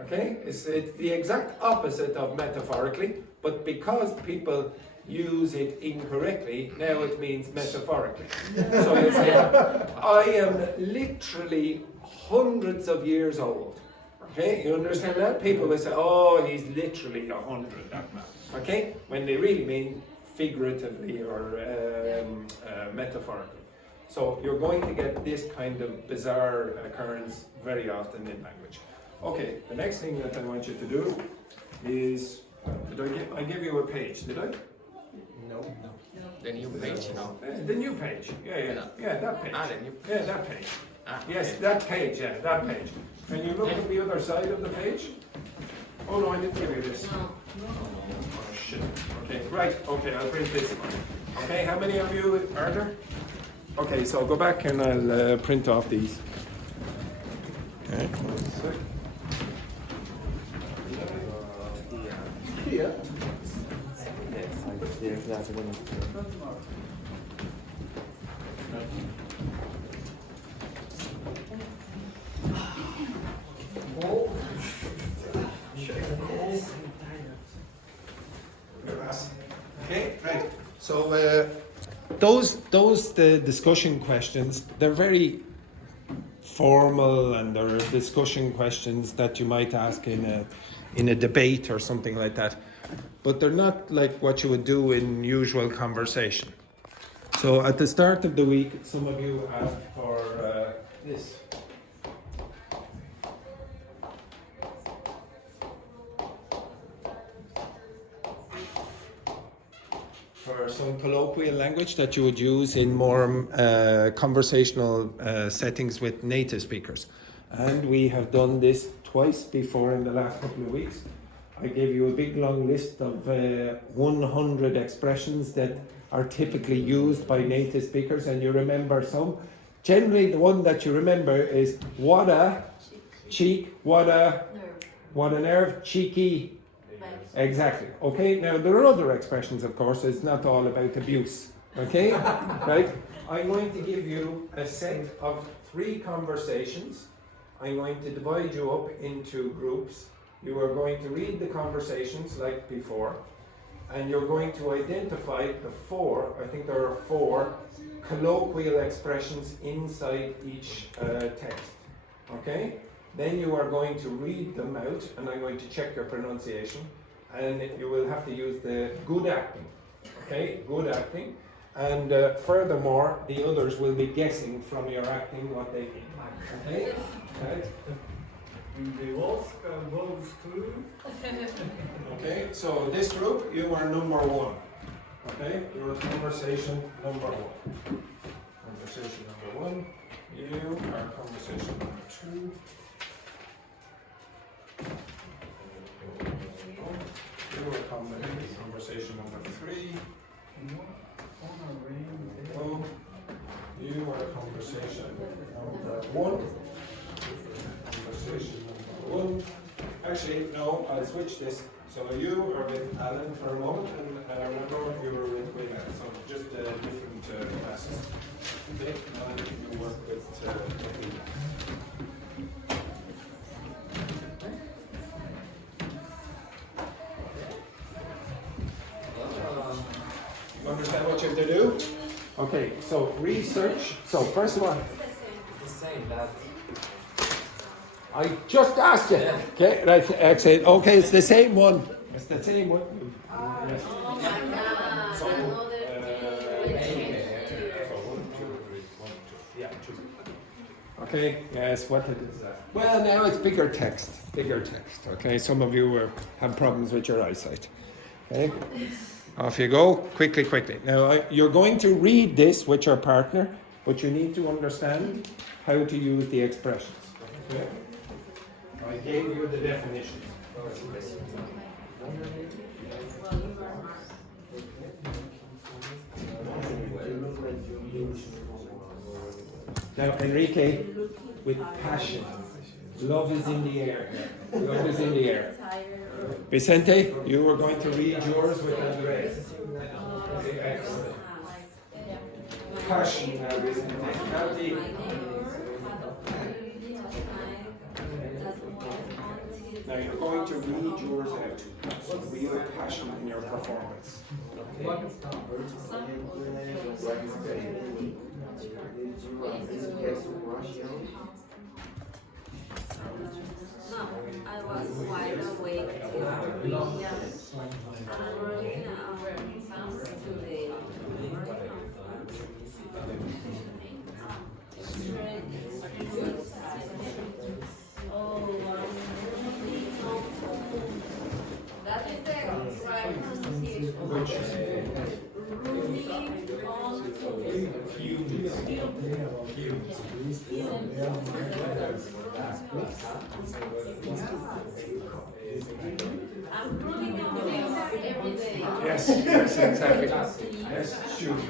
Okay, it's the exact opposite of metaphorically, but because people use it incorrectly, now it means metaphorically. So you say, I am literally hundreds of years old. Okay, you understand that? People will say, oh, he's literally 100, that man. Okay, when they really mean figuratively or metaphorically. So you're going to get this kind of bizarre occurrence very often in language. Okay, the next thing that I want you to do is, I give you a page, did I? No. The new page, no. The new page, yeah, that page. The new page. Yeah, that page. Yes, Okay. that page, yeah, that page. Can you look at the other side of the page? Oh no, I didn't give you this. Oh shit. Okay, right, okay, I'll print this one. Okay, how many of you are there? Okay, so I'll go back and I'll print off these. Okay, one sec. Here? Yes, that's one. Okay, right. So the discussion questions, they're very formal, and they're discussion questions that you might ask in a debate or something like that. But they're not like what you would do in usual conversation. So at the start of the week, some of you asked for this. For some colloquial language that you would use in more conversational settings with native speakers. And we have done this twice before in the last couple of weeks. I gave you a big long list of 100 expressions that are typically used by native speakers, and you remember some. Generally, the one that you remember is what a cheek, what a nerve, cheeky. Exactly. Okay, now there are other expressions, of course. It's not all about abuse. Okay, right? I'm going to give you a set of 3 conversations. I'm going to divide you up into groups. You are going to read the conversations like before, and you're going to identify the 4, I think there are 4 colloquial expressions inside each text. Okay? Then you are going to read them out, and I'm going to check your pronunciation, and you will have to use the good acting. Okay? Good acting. And furthermore, the others will be guessing from your acting what they mean. Okay? Right? The Oscar goes to... Okay, so this group, you are number 1. Okay, your conversation number 1. Conversation number 1. You are conversation number 2. You are conversation number 3. Oh, you are conversation number 1. Conversation number 1. Actually, no, I'll switch this. So you are with Alan for a moment, and remember you were with Wayne. So just different classes. Okay, now you work with you understand what you have to do? Okay, so research. So first of all, It's the same, that. I just asked you. Okay, right. I said, okay, it's the same one. It's the same one. Yes. So, yeah, choose. Okay. Yes. What it is that? Well, now it's bigger text. Bigger text. Okay. Some of you have problems with your eyesight. Okay. Off you go. Quickly, quickly. Now you're going to read this with your partner, but you need to understand how to use the expressions. Okay. I gave you the definitions. Now, Enrique, with passion. Love is in the air. Love is in the air. Vicente, you are going to read yours with Andres. Okay, excellent. Passion now, Vicente. Now the Now you're going to read yours out. So real passion in your performance. No, I was wide awake till I'm running that is the right pronunciation. Which I'm running on things every day. yes, yes, exactly. Yes, shoot.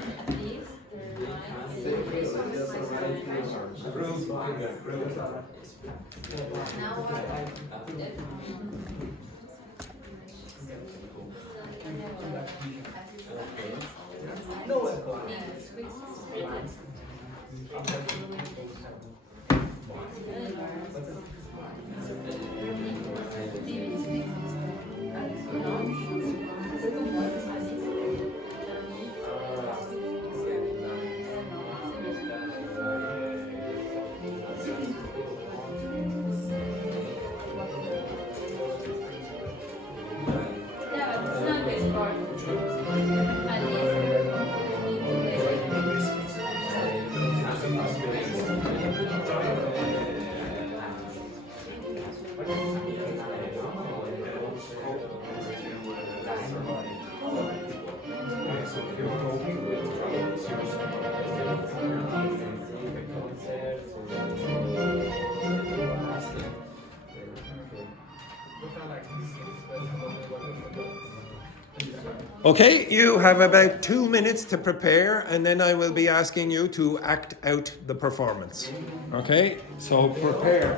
Okay, you have about 2 minutes to prepare, and then I will be asking you to act out the performance. Okay, so prepare.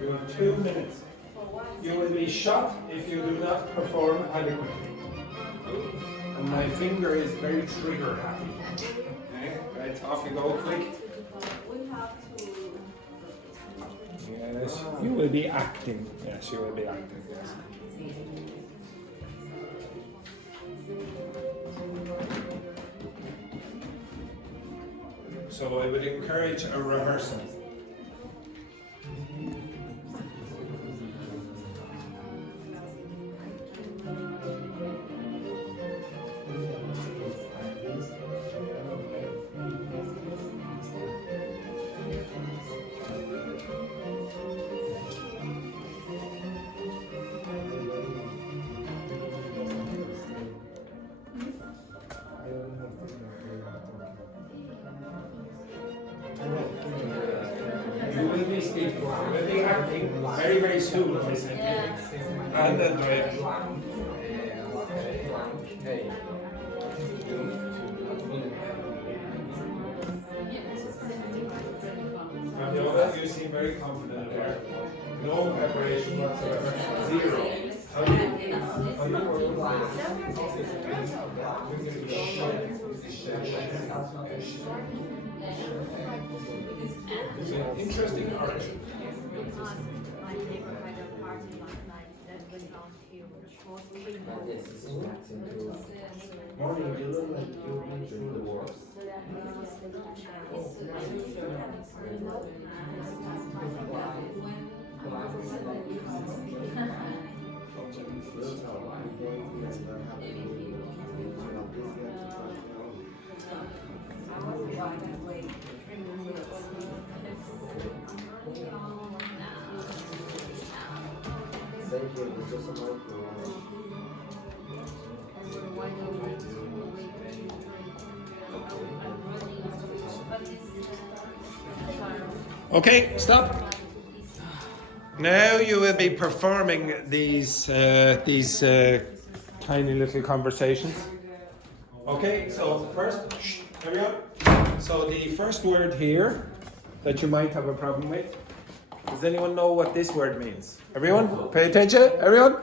You have 2 minutes. You will be shot if you do not perform adequately. And my finger is very trigger happy. Okay, right, off you go, quick. We have to. Yes, you will be acting. Yes, you will be acting. Yes. So I would encourage a rehearsal. You will be speaking, you will be acting very, very soon. And Andrea. Fabiola, you seem very confident there. No preparation whatsoever. Zero. How do you work? It's an interesting art. My neighbor had a party last night that went on huge. Morning, you look like you've been through the wars. Thank you, it's just a micro. Okay, stop. Now you will be performing these tiny little conversations. Okay, so first, everyone. So the first word here that you might have a problem with. Does anyone know what this word means? Everyone, pay attention. Everyone.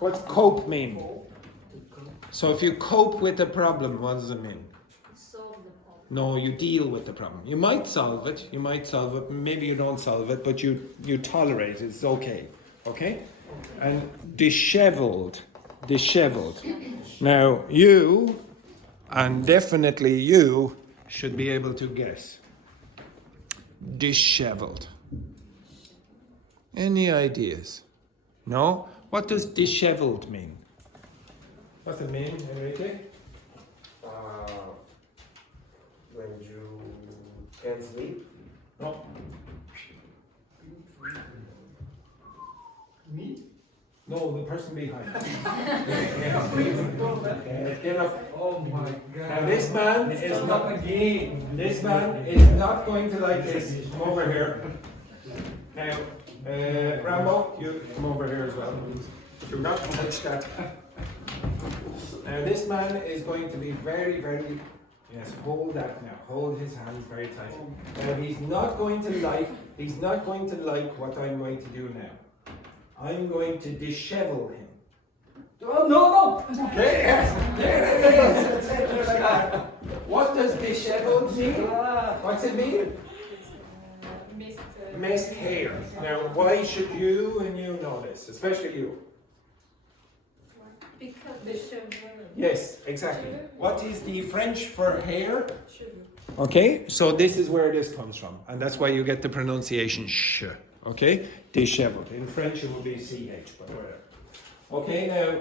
What's cope mean? So if you cope with a problem, what does it mean? No, you deal with the problem. You might solve it, maybe you don't solve it, but you tolerate it, it's okay. Okay? And disheveled. Now, you, and definitely you, should be able to guess. Disheveled. Any ideas? No? What does disheveled mean? What's it mean, Enrique? When you can't sleep. No. Me? No, the person behind. Get up. Oh my God. Now this man is not again. This man is not going to like this. Come over here. Now, Rambo, you come over here as well. Do not touch that. Now this man is going to be very, very. Yes, hold that now. Hold his hands very tight. Now he's not going to like what I'm going to do now. I'm going to dishevel him. Oh, no! There it is. What does disheveled mean? What's it mean? Missed hair. Now, why should you and you know this, especially you? Because the sugar. Yes, exactly. What is the French for hair? Okay, so this is where this comes from, and that's why you get the pronunciation sh. Okay, disheveled. In French, it will be ch, but whatever. Okay, now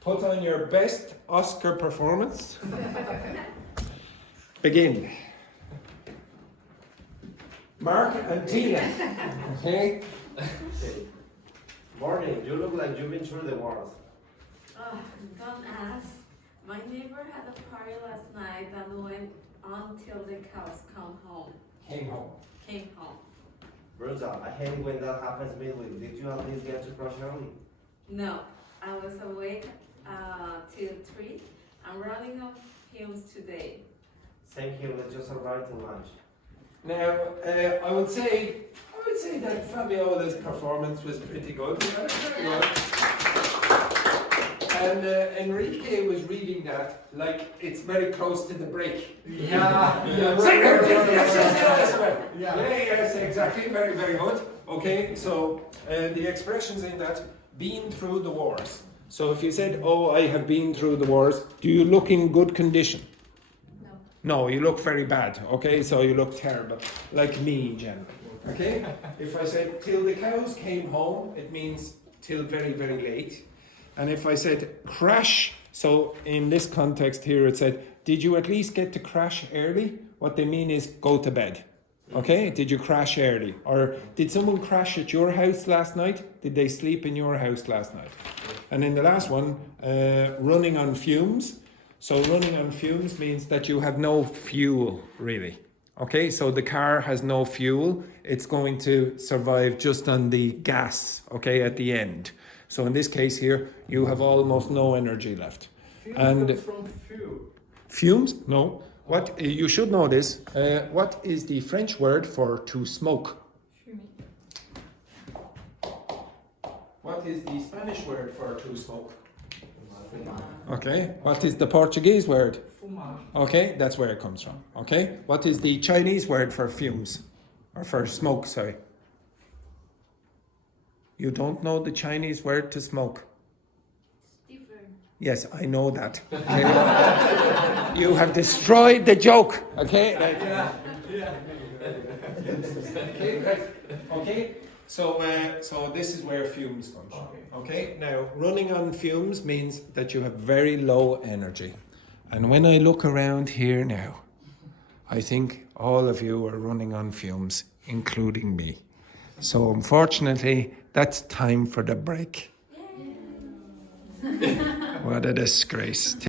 put on your best Oscar performance. Begin. Mark and Tina. Okay. Morning, you look like you've been through the wars. Don't ask. My neighbor had a party last night and went on till the cows Came home. came home. Rosa, I hate when that happens midweek. Did you at least get to crush early? No, I was awake till 3. I'm running on fumes today. Thank you. Let's just arrive to lunch. Now, I would say that Fabiola's performance was pretty good. Yeah, very good. And Enrique was reading that like it's very close to the break. Yeah. Say everything. Yes, exactly. Very, very good. Okay, so the expressions in that, been through the wars. So if you said, oh, I have been through the wars, do you look in good condition? No, you look very bad. Okay, so you look terrible, like me generally. Okay, if I say till the cows came home, it means till very, very late. And if I said crash, so in this context here it said, did you at least get to crash early? What they mean is go to bed. Okay, did you crash early? Or did someone crash at your house last night? Did they sleep in your house last night? And in the last one, running on fumes. So running on fumes means that you have no fuel, really. Okay, so the car has no fuel. It's going to survive just on the gas, okay, at the end. So in this case here, you have almost no energy left. And from fuel. Fumes? No. What you should know this. What is the French word for to smoke? What is the Spanish word for to smoke? Okay. What is the Portuguese word? Fumar. Okay, that's where it comes from. Okay. What is the Chinese word for fumes? Or for smoke, sorry. You don't know the Chinese word to smoke? Yes, I know that. Okay. You have destroyed the joke. Okay. Okay. So this is where fumes come from. Okay. Now, running on fumes means that you have very low energy. And when I look around here now, I think all of you are running on fumes, including me. So unfortunately, that's time for the break. What a disgrace.